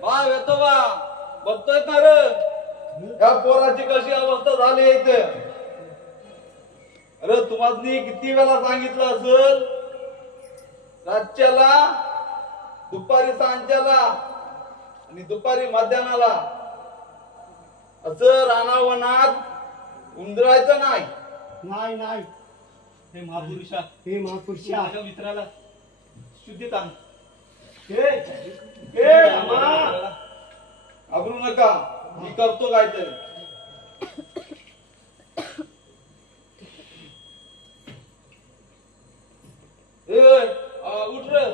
बा येतो बा, बघतोय ना रे या पोराची कशी अवस्था झाली इथे. अरे तुम्हाला किती वेळा सांगितलं असेल, रातच्याला, दुपारी सांच्याला आणि दुपारी मध्यानाला असं रानावनात उंदरायचं नाही. नाही नाही, हे महापुरुषा, हे महापुरुषा, माझ्या मित्राला शुद्धीत आण. ए रामा, घाबरू नका, मी करतो काहीतरी. उठ रे.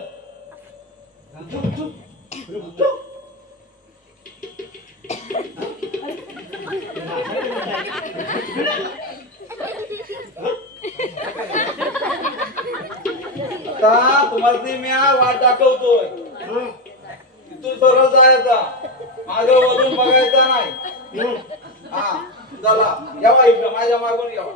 आता तुम्हाला मी वाट दाखवतोय. इथून सरळ जायचा, मागे वळून बघायचा नाही. हा चला, यावा इकडं माझ्या मागून यावा.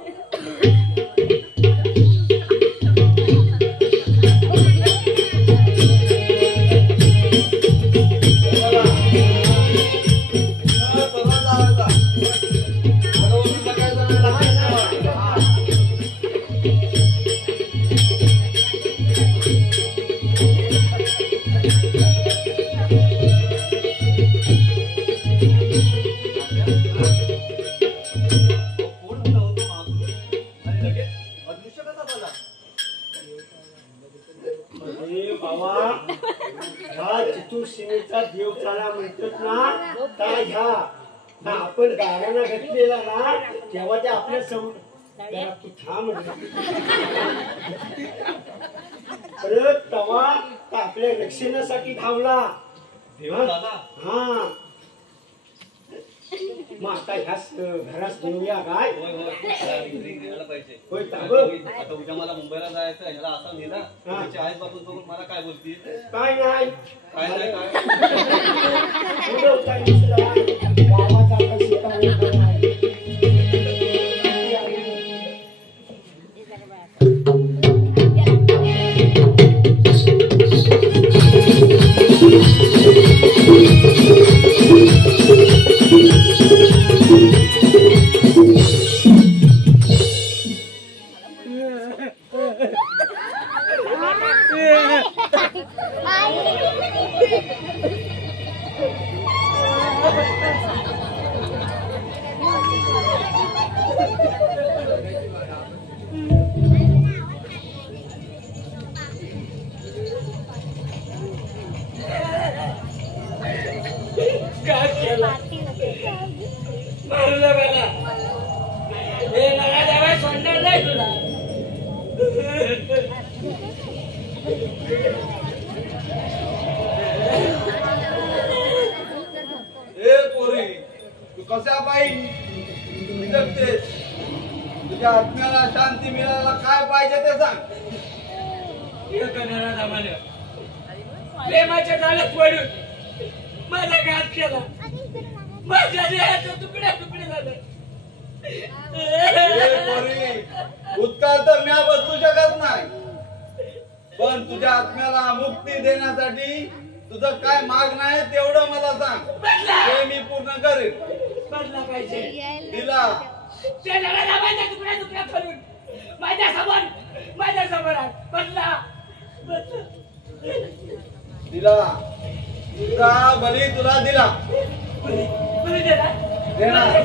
चतुर्सीमेचा देव चाला म्हणतात ना, त्या ह्या आपण गाण्याला घेतलेला ना, तेव्हा ते आपल्या जरा तू थांब परत तवा आपल्या रक्षणासाठी धावला. हा, मग आता ह्याच घरात नेऊया काय? होय आता उद्या मला मुंबईला जायचं, ह्याला असा नेला. त्याची आई बापून बघून मला काय बोलती? काय नाही काय नाही काय गावाचा शिकायला मारलं मला हे मला जेव्हा सोडणार नाही तुला ए पोरी तू कशा पायी जगतेस तुझ्या आत्म्याला शांती मिळायला काय पाहिजे ते सांग प्रेमाच्या जाळ्यात पडून माझा घात केला माझ्या देहाचं तुकडे तुकडे झालं भूतकाळ तर म्या बदलू शकत नाही पण तुझ्या आत्म्याला मुक्ती देण्यासाठी तुझं काय मागणं आहे तेवढं मला सांग ते मी पूर्ण करेन बदला पाहिजे दिला त्या नळाला माझ्या तुकड्या तुकड्या करून माझ्या समोर बदला दिला तुझा बली तुला दिला बली देणार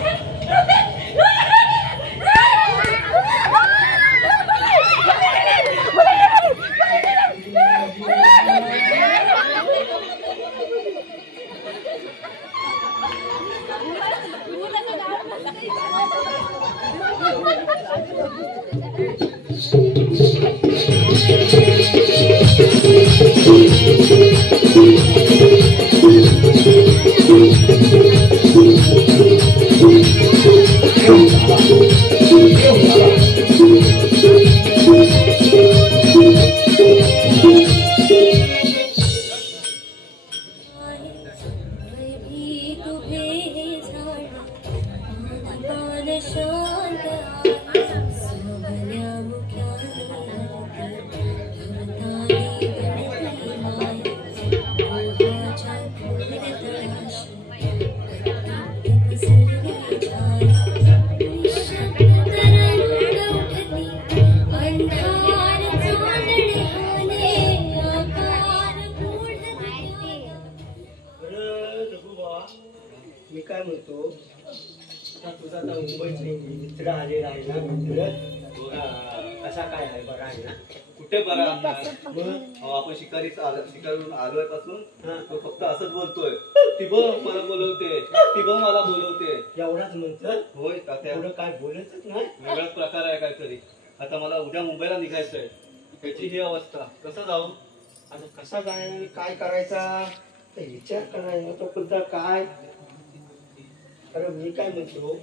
मी काय म्हणतो तुझा आता मुंबईचे मित्र आलेला आहे ना मित्र कसा काय आहे बरा आहे ना कुठे बरा आपण शिकारून आलोय पासून तो फक्त असंच बोलतोय ती बघ मला बोलवते ती बघ मला बोलवते एवढाच म्हणतं होय तात्या एवढं काय बोलतच नाही वेगळाच प्रकार आहे काहीतरी आता मला उद्या मुंबईला निघायचंय त्याची ही अवस्था कसं जाऊ आता कसा जायला आणि काय करायचा ते विचार करायला तो कोणता काय अरे मी काय म्हणतो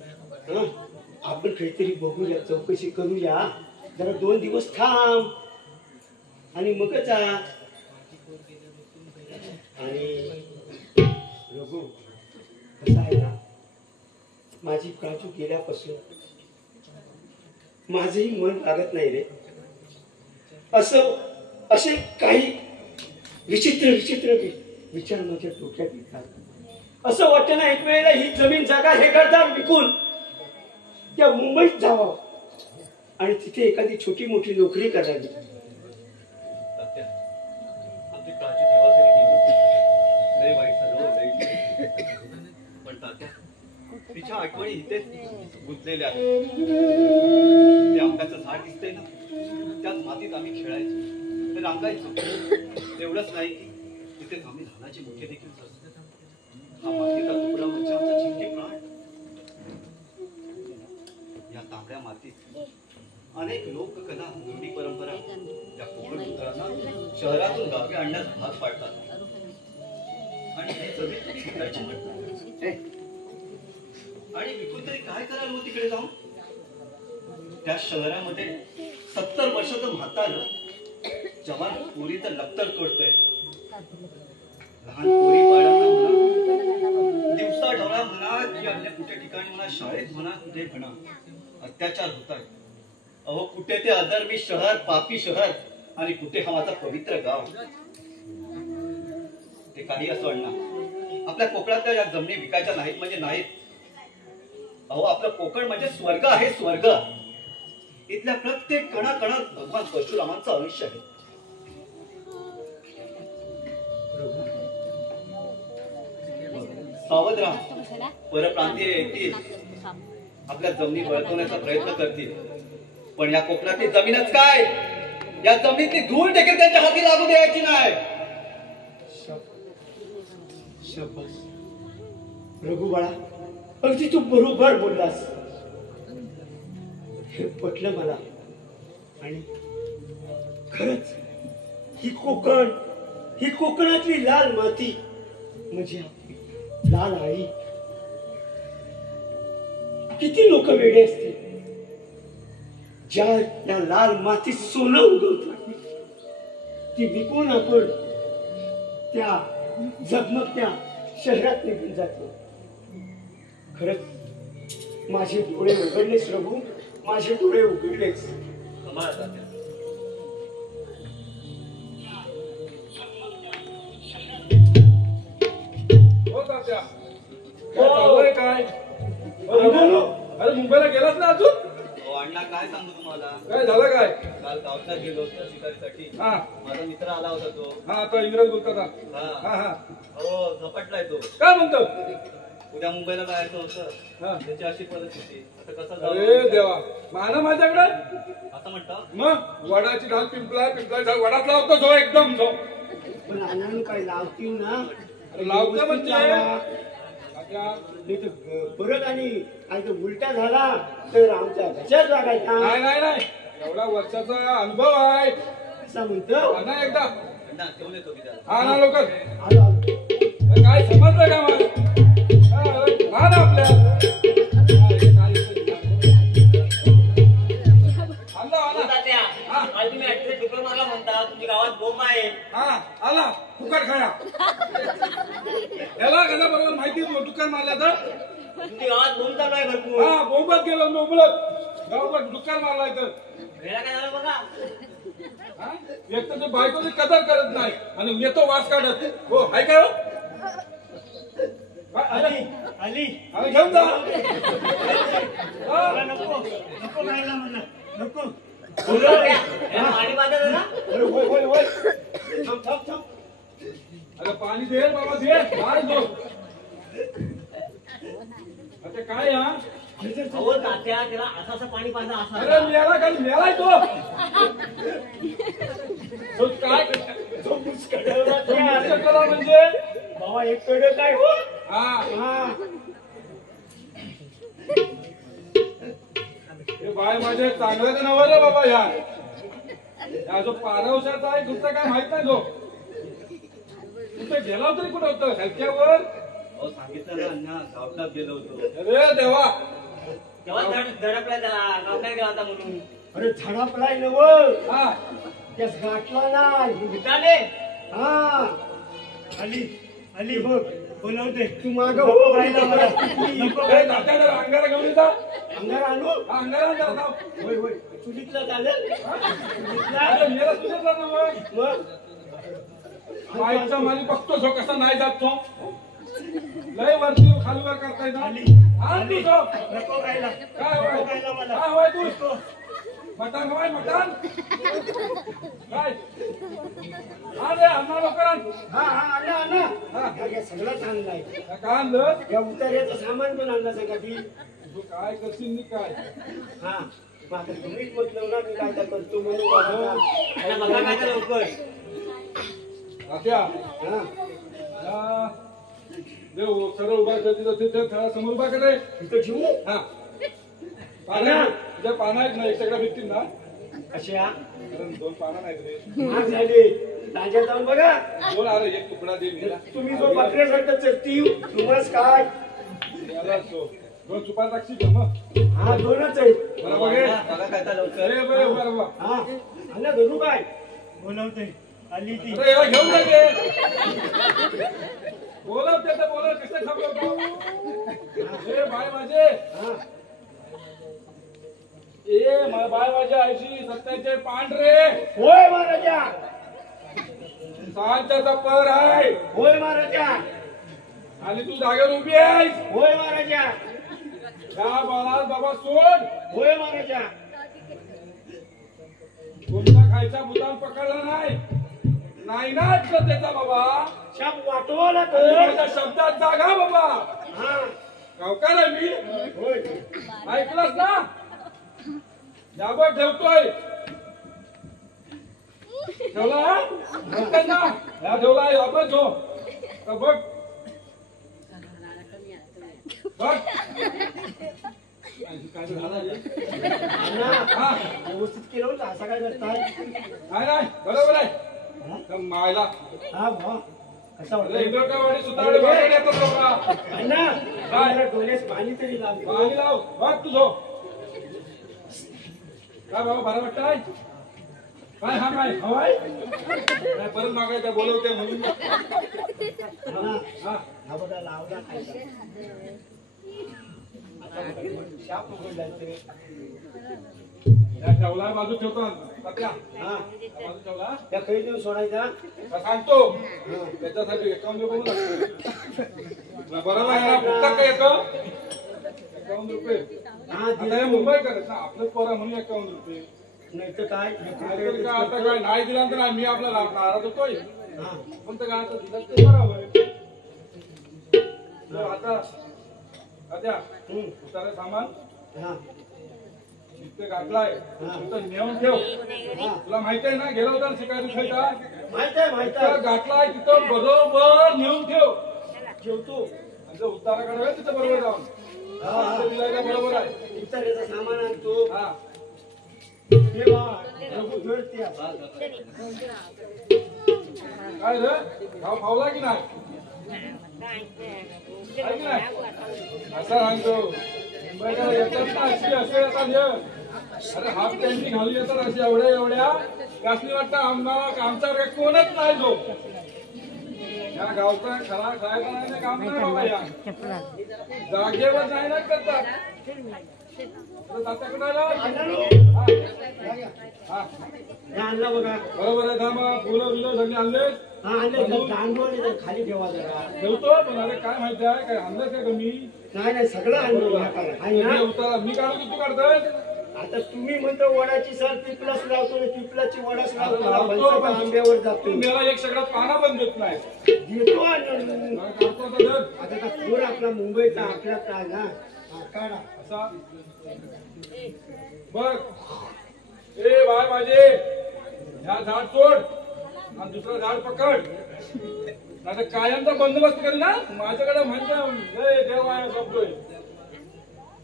आपण काहीतरी बघूया चौकशी करूया जरा 2 दिवस थांब आणि मगच जा आणि रघु कसं आहे ना माझी प्राजू गेल्यापासून माझंही मन लागत नाही रे असे काही विचित्र विचार माझ्या डोक्यात येतात असं वाटतं ना एक वेळेला ही जमीन जागा हे घरदार विकून त्या मुंबईत जावं आणि तिथे एखादी छोटी मोठी नोकरी करावी तात्या आमची प्राची देवाघरी गेली लय वाईट झालं पण तात्या तिच्या आठवणी इथेच गुंतलेल्या आहेत ते आंब्याचं झाड दिसतंय ना त्याच मातीत आम्ही खेळायचो ते रांगायचो एवढंच नाही तिथे आम्ही धानाचे मोठे देखील जायचो हा मातीचा तुकडा म्हणजे आमचा जिंकी प्राण या तांबड्या मातीत अनेक लोककला रूढी परंपरा या कोकण पुत्रांना शहरातून गावी आणण्यास भाग पाडतात आणि हे जमीन विकायची म्हणतात आणि विकून तरी काय कराल हो तिकडे जाऊन त्या शहरामध्ये 70 वर्षाचं म्हातारं जवान पोरीचं लक्तर तोडतोय लहान पोरी बाळांना म्हणा दिवसा ढवळा म्हणा की अन्य कुठे ठिकाणी म्हणा शाळेत म्हणा कुठे म्हणा अत्याचार होत आहेत अहो कुठे ते अधर्मी शहर पापी शहर आणि कुठे हा माझा पवित्र गाव ते काही असं अण्णा आपल्या कोकणातल्या या जमिनी विकायच्या नाहीत म्हणजे नाहीत अहो आपलं कोकण म्हणजे स्वर्ग आहे स्वर्ग इथल्या प्रत्येक कणाकणात भगवान परशुरामांचं आयुष्य आहे सावध राहा परप्रांतीय येतील आपल्या जमिनी वळवण्याचा प्रयत्न करतील पण या कोकणातली जमीनच काय या जमिनीतली धूळ देखील त्यांच्या हाती लागू द्यायची नाही रघु बाळा अगदी तू बरोबर बोललास. हे पटलं मला. आणि खरंच ही कोकणातली लाल माती म्हणजे आपली लाल आई. किती लोक वेडे असतील ज्या या लाल मातीत सोनं उगवतात ती विकून आपण त्या झगमगत्या शहरात निघून जातो. खरंच माझे डोळे उघडलेच प्रभू, माझे डोळे उघडलेच. हो तात्या, काय चालू आहे काय? अरे मुंबईला गेलाच ना अजून? अण्णा काय सांगू तुम्हाला, काय झालं काय? काल गावात गेलो होतो शिकारीसाठी. हा माझा मित्र आला होता तो. हा तो इंग्रज बोलता हा हा हा हो झपटलाय तो. काय म्हणतो? उद्या मुंबईला जायचं हा. होतं, त्याची अशी परिस्थिती. आता कसं अरे जाऊ देवा, माना माझ्याकडे असं म्हणता. मग वडाची ढाल पिंपळा वडात लावतो जो एकदम जो. पण अण्णांनी काय लावतील ना, लावतो म्हणजे नाही तर परत आणि काय तर उलटा झाला तर आमच्या घशात लागायचा. नाही नाही नाही, एवढा वर्षाचा अनुभव आहे. असं म्हणतो. आणा एकदा. अण्णा घेऊन येतो मी त्याला. हा ना लवकर. आलो आलो. काय समजलं का मला? हा ना आपल्या हो तात्या, काल तुम्ही अड्डीत डुकर मारला म्हणता, तुमच्या गावात बोंब आहे. हा आला फुकट खाया. याला कसा बरोबर माहिती दुकान मारल्या तर तुमच्या गावात बोंब चालू आहे भरपूर. हा बोंबत गेलो बोंबलत गावात दुकान मारलाय तर वेळा काय झालं बघा. हा? एक तर बायकोची कदर करत नाही आणि येतो वास काढत. हो हाय काय हो? आली आली. आम्ही घेऊन जा. नको खायला म्हणा नको. याला पाणी पाजलं ना. अरे होय होय होय. थांब थांब थांब. अरे पाणी दे बाबा दे. काय दो आता काय हा? अहो तात्या, त्याला असं पाणी पाजा असा. अरे मेला काय मेलाय तो. तो काय तो मुस्कडवला तो नाटक करा म्हणजे बाबा एक कडे काय हो. हा हा हे बाय माझे चांगलं नवं रे बाबा. या जो पारवशाचा आहे तुमचं काय माहित नाही. जो तुमचं गेला तरी कुठं होतं हलक्यावर. हो सांगितलं ना अण्णा, गावात गेलो होतो. अरे देवा, तेव्हा धडकला त्याला, गावठाण गेला होता म्हणून. अरे झडापलाय नव हा त्यास गाठला नाही. मित्राने हा आली आली बघ बोलवते. तू माग हो राहिला मला. नको अरे तात्याला अंगारा घेऊन येता. अंगार आणू. हा अंगारा अंगारा लाव. होय होय चुलीतला चालेल. चुलीतला. अरे मेला तुझ्याच ना मग. मग माईचा माली बघतो जो कसा नाही जात तो. लय वरती खालवर करताय ना. आली आण तू आली. जो. नको खायला. काय नको होय? खायला मला. काय होय तू? मटण हवाय मटण. काय अरे अण्णा लवकर आण. हा हा आणा आणा. हा. हा सगळं आणलाय. काय आणलं? या उतार्याचं सामान पण आणलं सगळं ती. तू काय करशील नी काय? हा माझं तुम्हीच म्हटलं ना मी काय काय करतो म्हणून बाबा. त्याला बघा काय तर लवकर. आत्या हा या देव सरळ उभा कर. तिथं थळा समोर उभा कर रे. इथं ठेवू. हा पाना तुझ्या पाना आहेत ना एक सगळ्या भेटतील ना. अशा कारण दोन पाना नाहीत रे. महाग झाले. ताज्या जाऊन बघा. बोल अरे एक तुकडा दे मला. तुम्ही जो बकऱ्यासारखं चरती तुम्हाला काय. याला सो दोन चुपा टाकशी का मग. हा दोनच आहे. मला बघे. बघा काय झालं लवकर. अरे बरे उभा उभा. हा आणा धरू काय बोलवते. आली ती. अरे याला घेऊन जाते. बोलत ते तर बोलत कसं थांबवतो. अरे बाय माझे. हा ए बाय माझ्या आयशी सत्याचे पांढरे होय महाराजा. सांच्याचा पर आहे. होय महाराजा. आणि तू जागेवर उभी आहेस. होय महाराजा. त्या बाळास बाबा सोड. होय महाराजा. कोणता खायचा भूतान पकडला नाही ना त्याचा बाबा. शाप वाटवला आणि तर. माझ्या शब्दात जागा बाबा. हा गावकार आहे मी. होय ऐकलंस ना. जाबर ठेवतोय. ठेवला ना. या ठेवला याबत हो. तर बघ बघ. काय झालं रे? हा. व्यवस्थित केलं होतं असं काय करताय? नाही नाही बरोबर आहे. तर मायला हा भा कसा अरे वाटलं इंद्रकावाडी सुतावडे बाहेर येतात लोक. अण्णा मला डोळ्यास पाणी तरी लागलं. पाणी लाव बघ तुझो. काय बाबा बरं वाटतंय? काय हा काय हवाय? नाही परत मागायचा बोलवते म्हणून. हा हा बघा लावला खायचा. शाप उघडलाय. या ठेवला बाजू ठेवतो सध्या. हा बाजू ठेवला त्या खरी देऊन सोडायचा. का सांगतो त्याच्यासाठी एकावन्न रुपये लागतो. बरोबर आहे ना फुकटात काय येतं? 51 रुपये. हा आता हे मुंबई करायचं आपलं पोरा म्हणून 51 रुपये. नाही तर काय नाहीतर काय आता काय नाही दिला तर नाही मी आपला नाराज होतोय. हा पण तर काय आता दिलं ते बरोबर. आता उतारा सामान हा इथे घातलाय तिथं नेऊन ठेव. तुला माहिती आहे ना गेला होता शिकायला खायचा माहित आहे माहित आहे. घातलाय तिथं बरोबर नेऊन ठेव. ठेवतो. आणि जर उतारा काढाय तिथं बरोबर जाऊन दिलाय बरोबर आहे. उतार्याचं सामान आणतो. हा हे बा रघु धर ते काय रे भाव खावला की नाही? आहे की नाही? असा सांगतो मुंबईला येतात ना अशी असे येतात हे. अरे हाफ पॅन्टी घालून येतात अशी एवढ्या एवढ्या कसली वाटतं आम्हाला आमचा कोणच नाही जो या गावचा खरा खायला नाही ना काम नाही बाबा या जागेवर नाही ना करतात. आणला बघा. बरोबर आहे धामा फुलं बिलं सगळे आणले. हा आणले दांडवळ खाली ठेवा जरा. ठेवतो पण अरे काय माहिती आहे काय आणलं काय कमी? नाही नाही सगळं आणलं. उतारा मी काढू की तू काढतोय? आता तुम्ही म्हणतो वडाची सर पिपलाच लावतो पिपलाची वडाच लावतो आंब्यावर जातो. मला एक सगळं पाना पण देत नाही. देतो आता का पूर आपला मुंबईचा आपल्याचा आहे ना. काढा असा बघ ए बाय माझे ह्या झाड सोड आणि दुसरं झाड पकड. आता कायमचा बंदोबस्त करी ना माझ्याकडे म्हणजे देव आहे शब्दोय.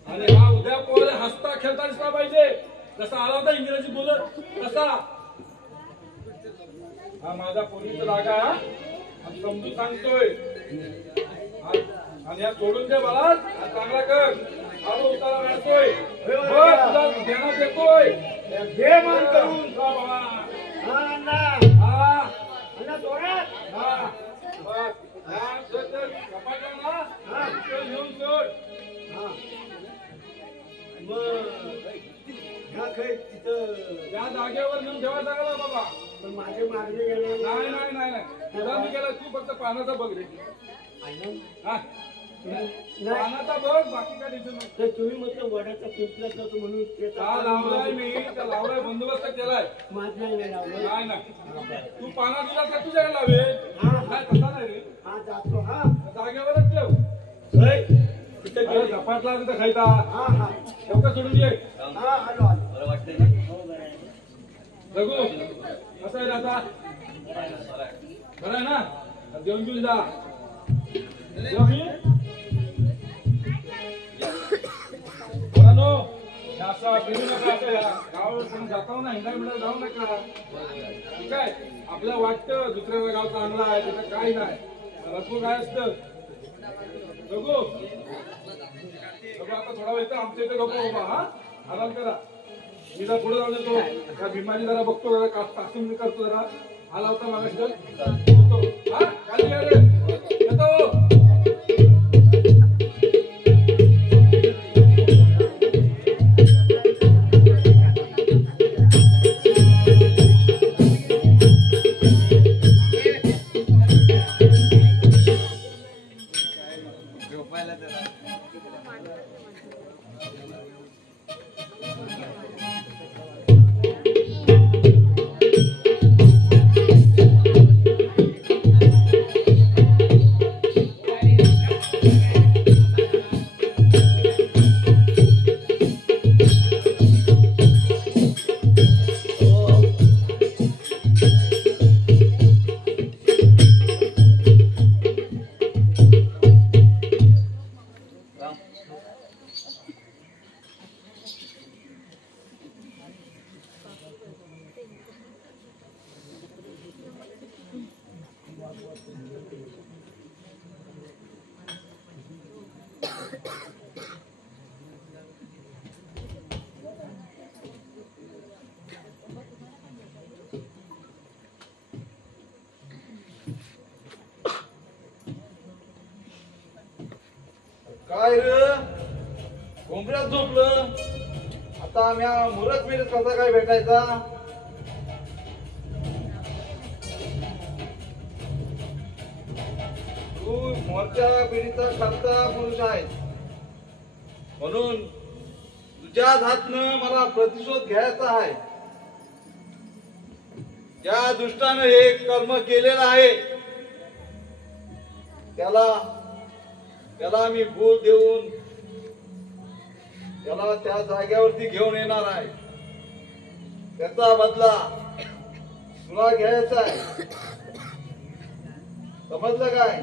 आणि हा उद्या पोर हसता खेळता दिसला पाहिजे. जसा आला होता इंग्रजी बोलत तसा. हा माझा पोरीचा जागा आणि समजून सांगतोय. आणि या सोडून दे मला चांगला कर. हा उतारा मिळतोय तुला ध्यानात देतोय. घे मान करून. बाबा हा अण्णा. हा अण्णा जोरात. हा बस हा चल कपाटा ना. हा चल घेऊन सोड. हा मग ह्या खाय तिथं त्या जागेवर नेऊन ठेवा सांगा बाबा. पण माझे मागणे गेले नाही नाही नाही नाही तुला मी गेला तू फक्त पानाचा बघ रे. हा पानाचा बघ बाकी काय दिसत नाही. तर तुम्ही म्हटलं वडाचा पिंपला जातो म्हणून हा लावलाय मी त्या लावलाय बंदोबस्त केलाय. माझ नाही लावलं. नाही ना तू पाना दिला का तुझ्याकडे लावेल. हा तसा नाही रे हा जातो. हा जागेवरच ठेव. तिथं अरे झपाटला तिथं खायचा. हा हा ठेवता सोडून ये. हा आलो आलो. बरं वाटतंय ना? रघु कसं आहे आता बरं आहे ना जेवण घेऊन जा. असं फिरू नका. असं गावावर जाता ना हिंडा मिळा जाऊ नका. ठीक आहे आपलं वाटतं दुसऱ्या गाव चांगला आहे तिथं काही नाही. रघु काय असतं रघु आता थोडा वेळ तर आमच्या इथे गप्पा बाबा. हा आराम करा. मी जरा पुढे जाऊन येतो. त्या भीमानी जरा बघतो जरा कास्तून मी करतो जरा. आला होता मागाशी हा खाली येतो. काय रे कोंबड्यात झोपलं आता आम्ही मुरत मिरत कसा काय भेटायचा तू मोर्चा पिढीचा करता पुरुष आहे म्हणून तुझ्याच हातनं मला प्रतिशोध घ्यायचा आहे ज्या दृष्टानं हे कर्म केलेलं आहे त्याला मी भूल देऊन त्याला त्या जाग्यावरती घेऊन येणार आहे त्याचा बदला तुला घ्यायचा आहे समजलं काय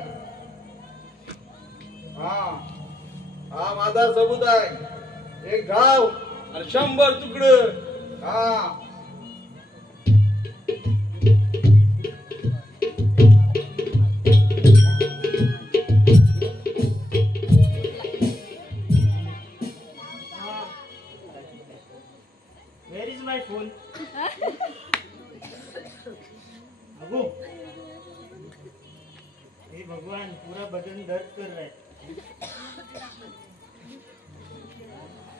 हा माझा सबूत आहे एक घाव आणि 100 तुकडं हा Where is my phone? Abu हे भगवान पूरा बदन दर्द कर रहा है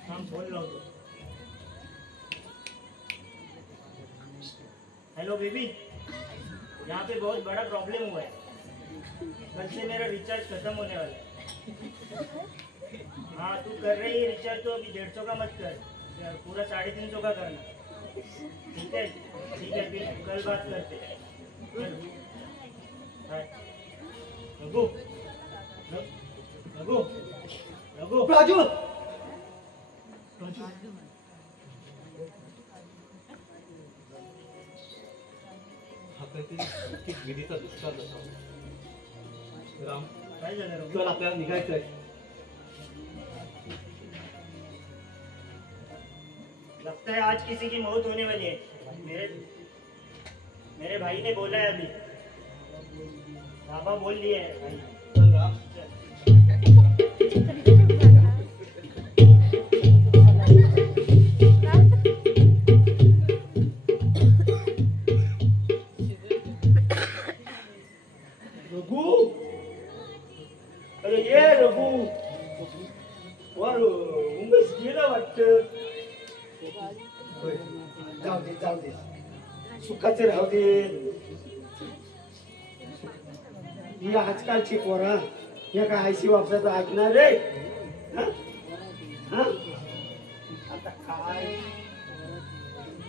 हम फोन लाओ हेलो बेबी यहाँ पे बहुत बड़ा प्रॉब्लम हुआ है कल से मेरा रिचार्ज खत्म होने वाला है हाँ तू कर रही है रिचार्ज तो अभी 150 का मत कर पूरा 350 का करना ठीक है फिर कल बात करते हैं रघु रघु रघु राजू हा काहीतरी विधीचा दुष्काळ असावा राम काय झालं रघु चल आपल्याला निघायचं आहे लगता है आज किसी की मौत होने वाली है मेरे भाई ने बोला है अभी बाबा बोल दिए हैं भाई चल राम रघु अरे ये रघु वर मुंबईत गेला वाटतं जाऊ दे सुखाचे राहू दे ही आजकालची पोरा या काय आयसी वापसाचं ऐकणार रे आता काय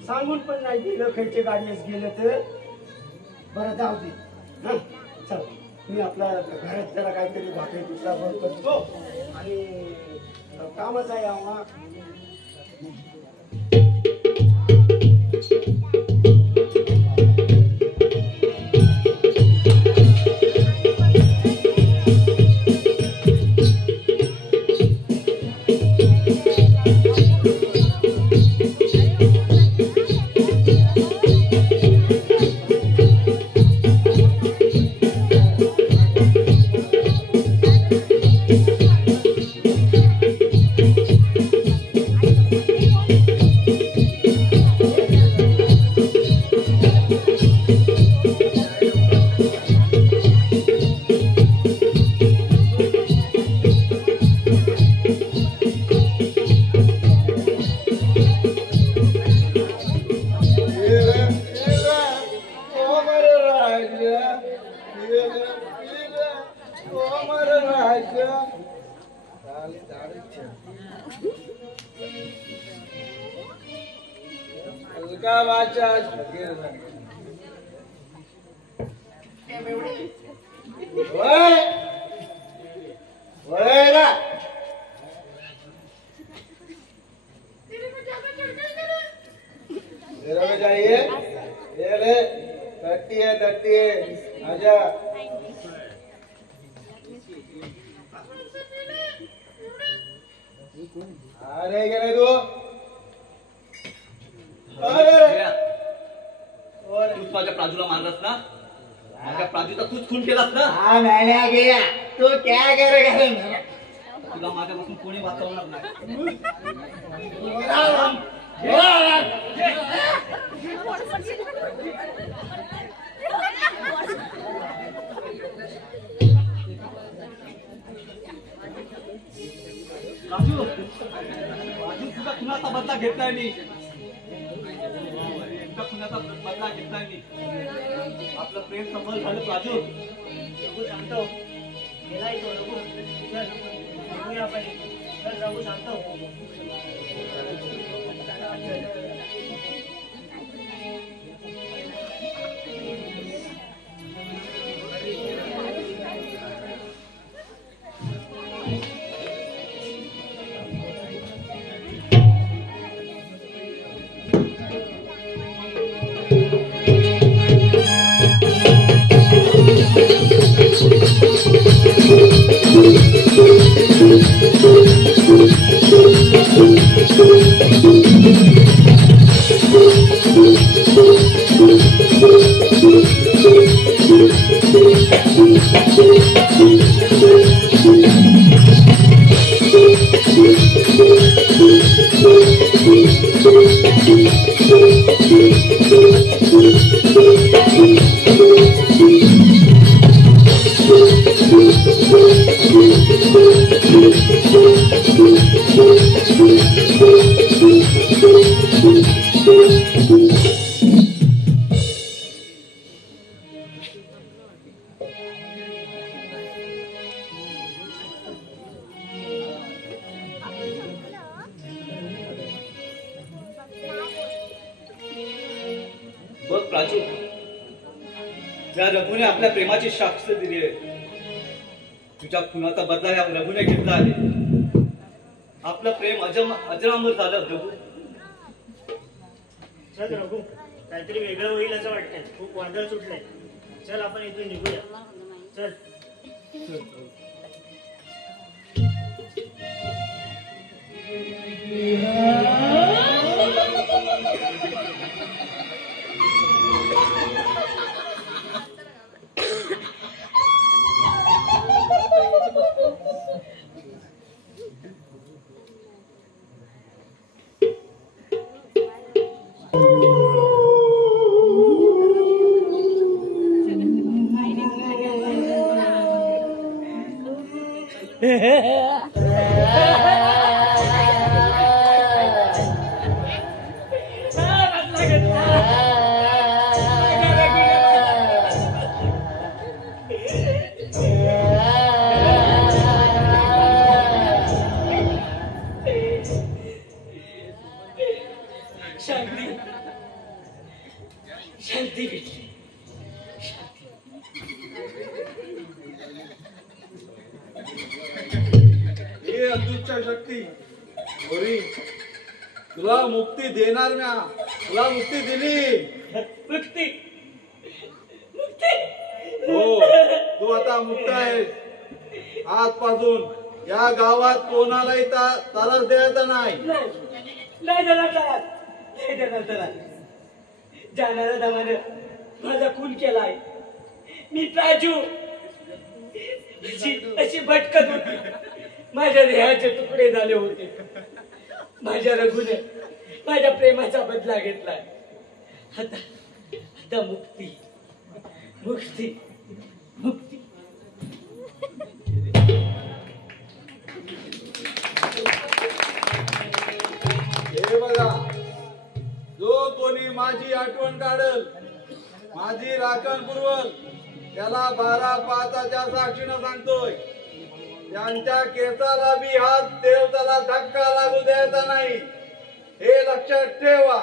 सांगून पण नाही दिलं खयचे गाडीस गेलं तर बरं जाऊ दे हा चल मी आपला घरात जरा काहीतरी भाकरी दुसरा बंद करतो आणि कामच आहे आम्हा अरे गेले तू तूच माझ्या प्राजूला मारलास ना माझ्या प्राजूचा तूच खून केलास ना हाँ मैंने किया तू क्या करेगा तुला माझ्यापासून कोणी वाचवणार नाही राजू राजू तुझा खुनाचा बदला घेतलाय मी एकदा खुनाचा बदला घेतलाय मी आपलं प्रेम सफल झालं राजू रघु सांगतो गेलाय तो रघु चल बघूया आपण चल रघु सांगतो बघ प्राजू या रघुने आपल्या प्रेमाची साक्ष दिली आहे तुझ्या खुनाचा बदला या रघुने घेतला आहे आपलं प्रेम अजरामर झालं रघु चल रघु काहीतरी वेगळं होईल असं वाटतंय खूप वादळ सुटलंय चल आपण इथून निघूया चल शांती शांती भेटली हे अद्भुतच्या शक्ती होरी तुला मुक्ती देणार म्या तुला मुक्ती दिली मुक्ती हो तू आता मुक्त आहेस आजपासून या गावात कोणालाही त्रास द्यायचा नाही नाही देणार नाही देणार जाणाऱ्या धावानं माझा खून केलाय मी प्राजू अशी भटकत होती माझ्या देहाचे तुकडे झाले होते माझ्या रघुने माझ्या प्रेमाचा बदला घेतलाय आता मुक्ती मुक्ती मुक्ती हे बघा जो कोणी माझी आठवण काढल माझी राखण पुरवल त्याला 12/5च्या साक्षीनं सांगतोय त्यांच्या केसाला बी हात देव त्याला धक्का लागू द्यायचा नाही हे लक्षात ठेवा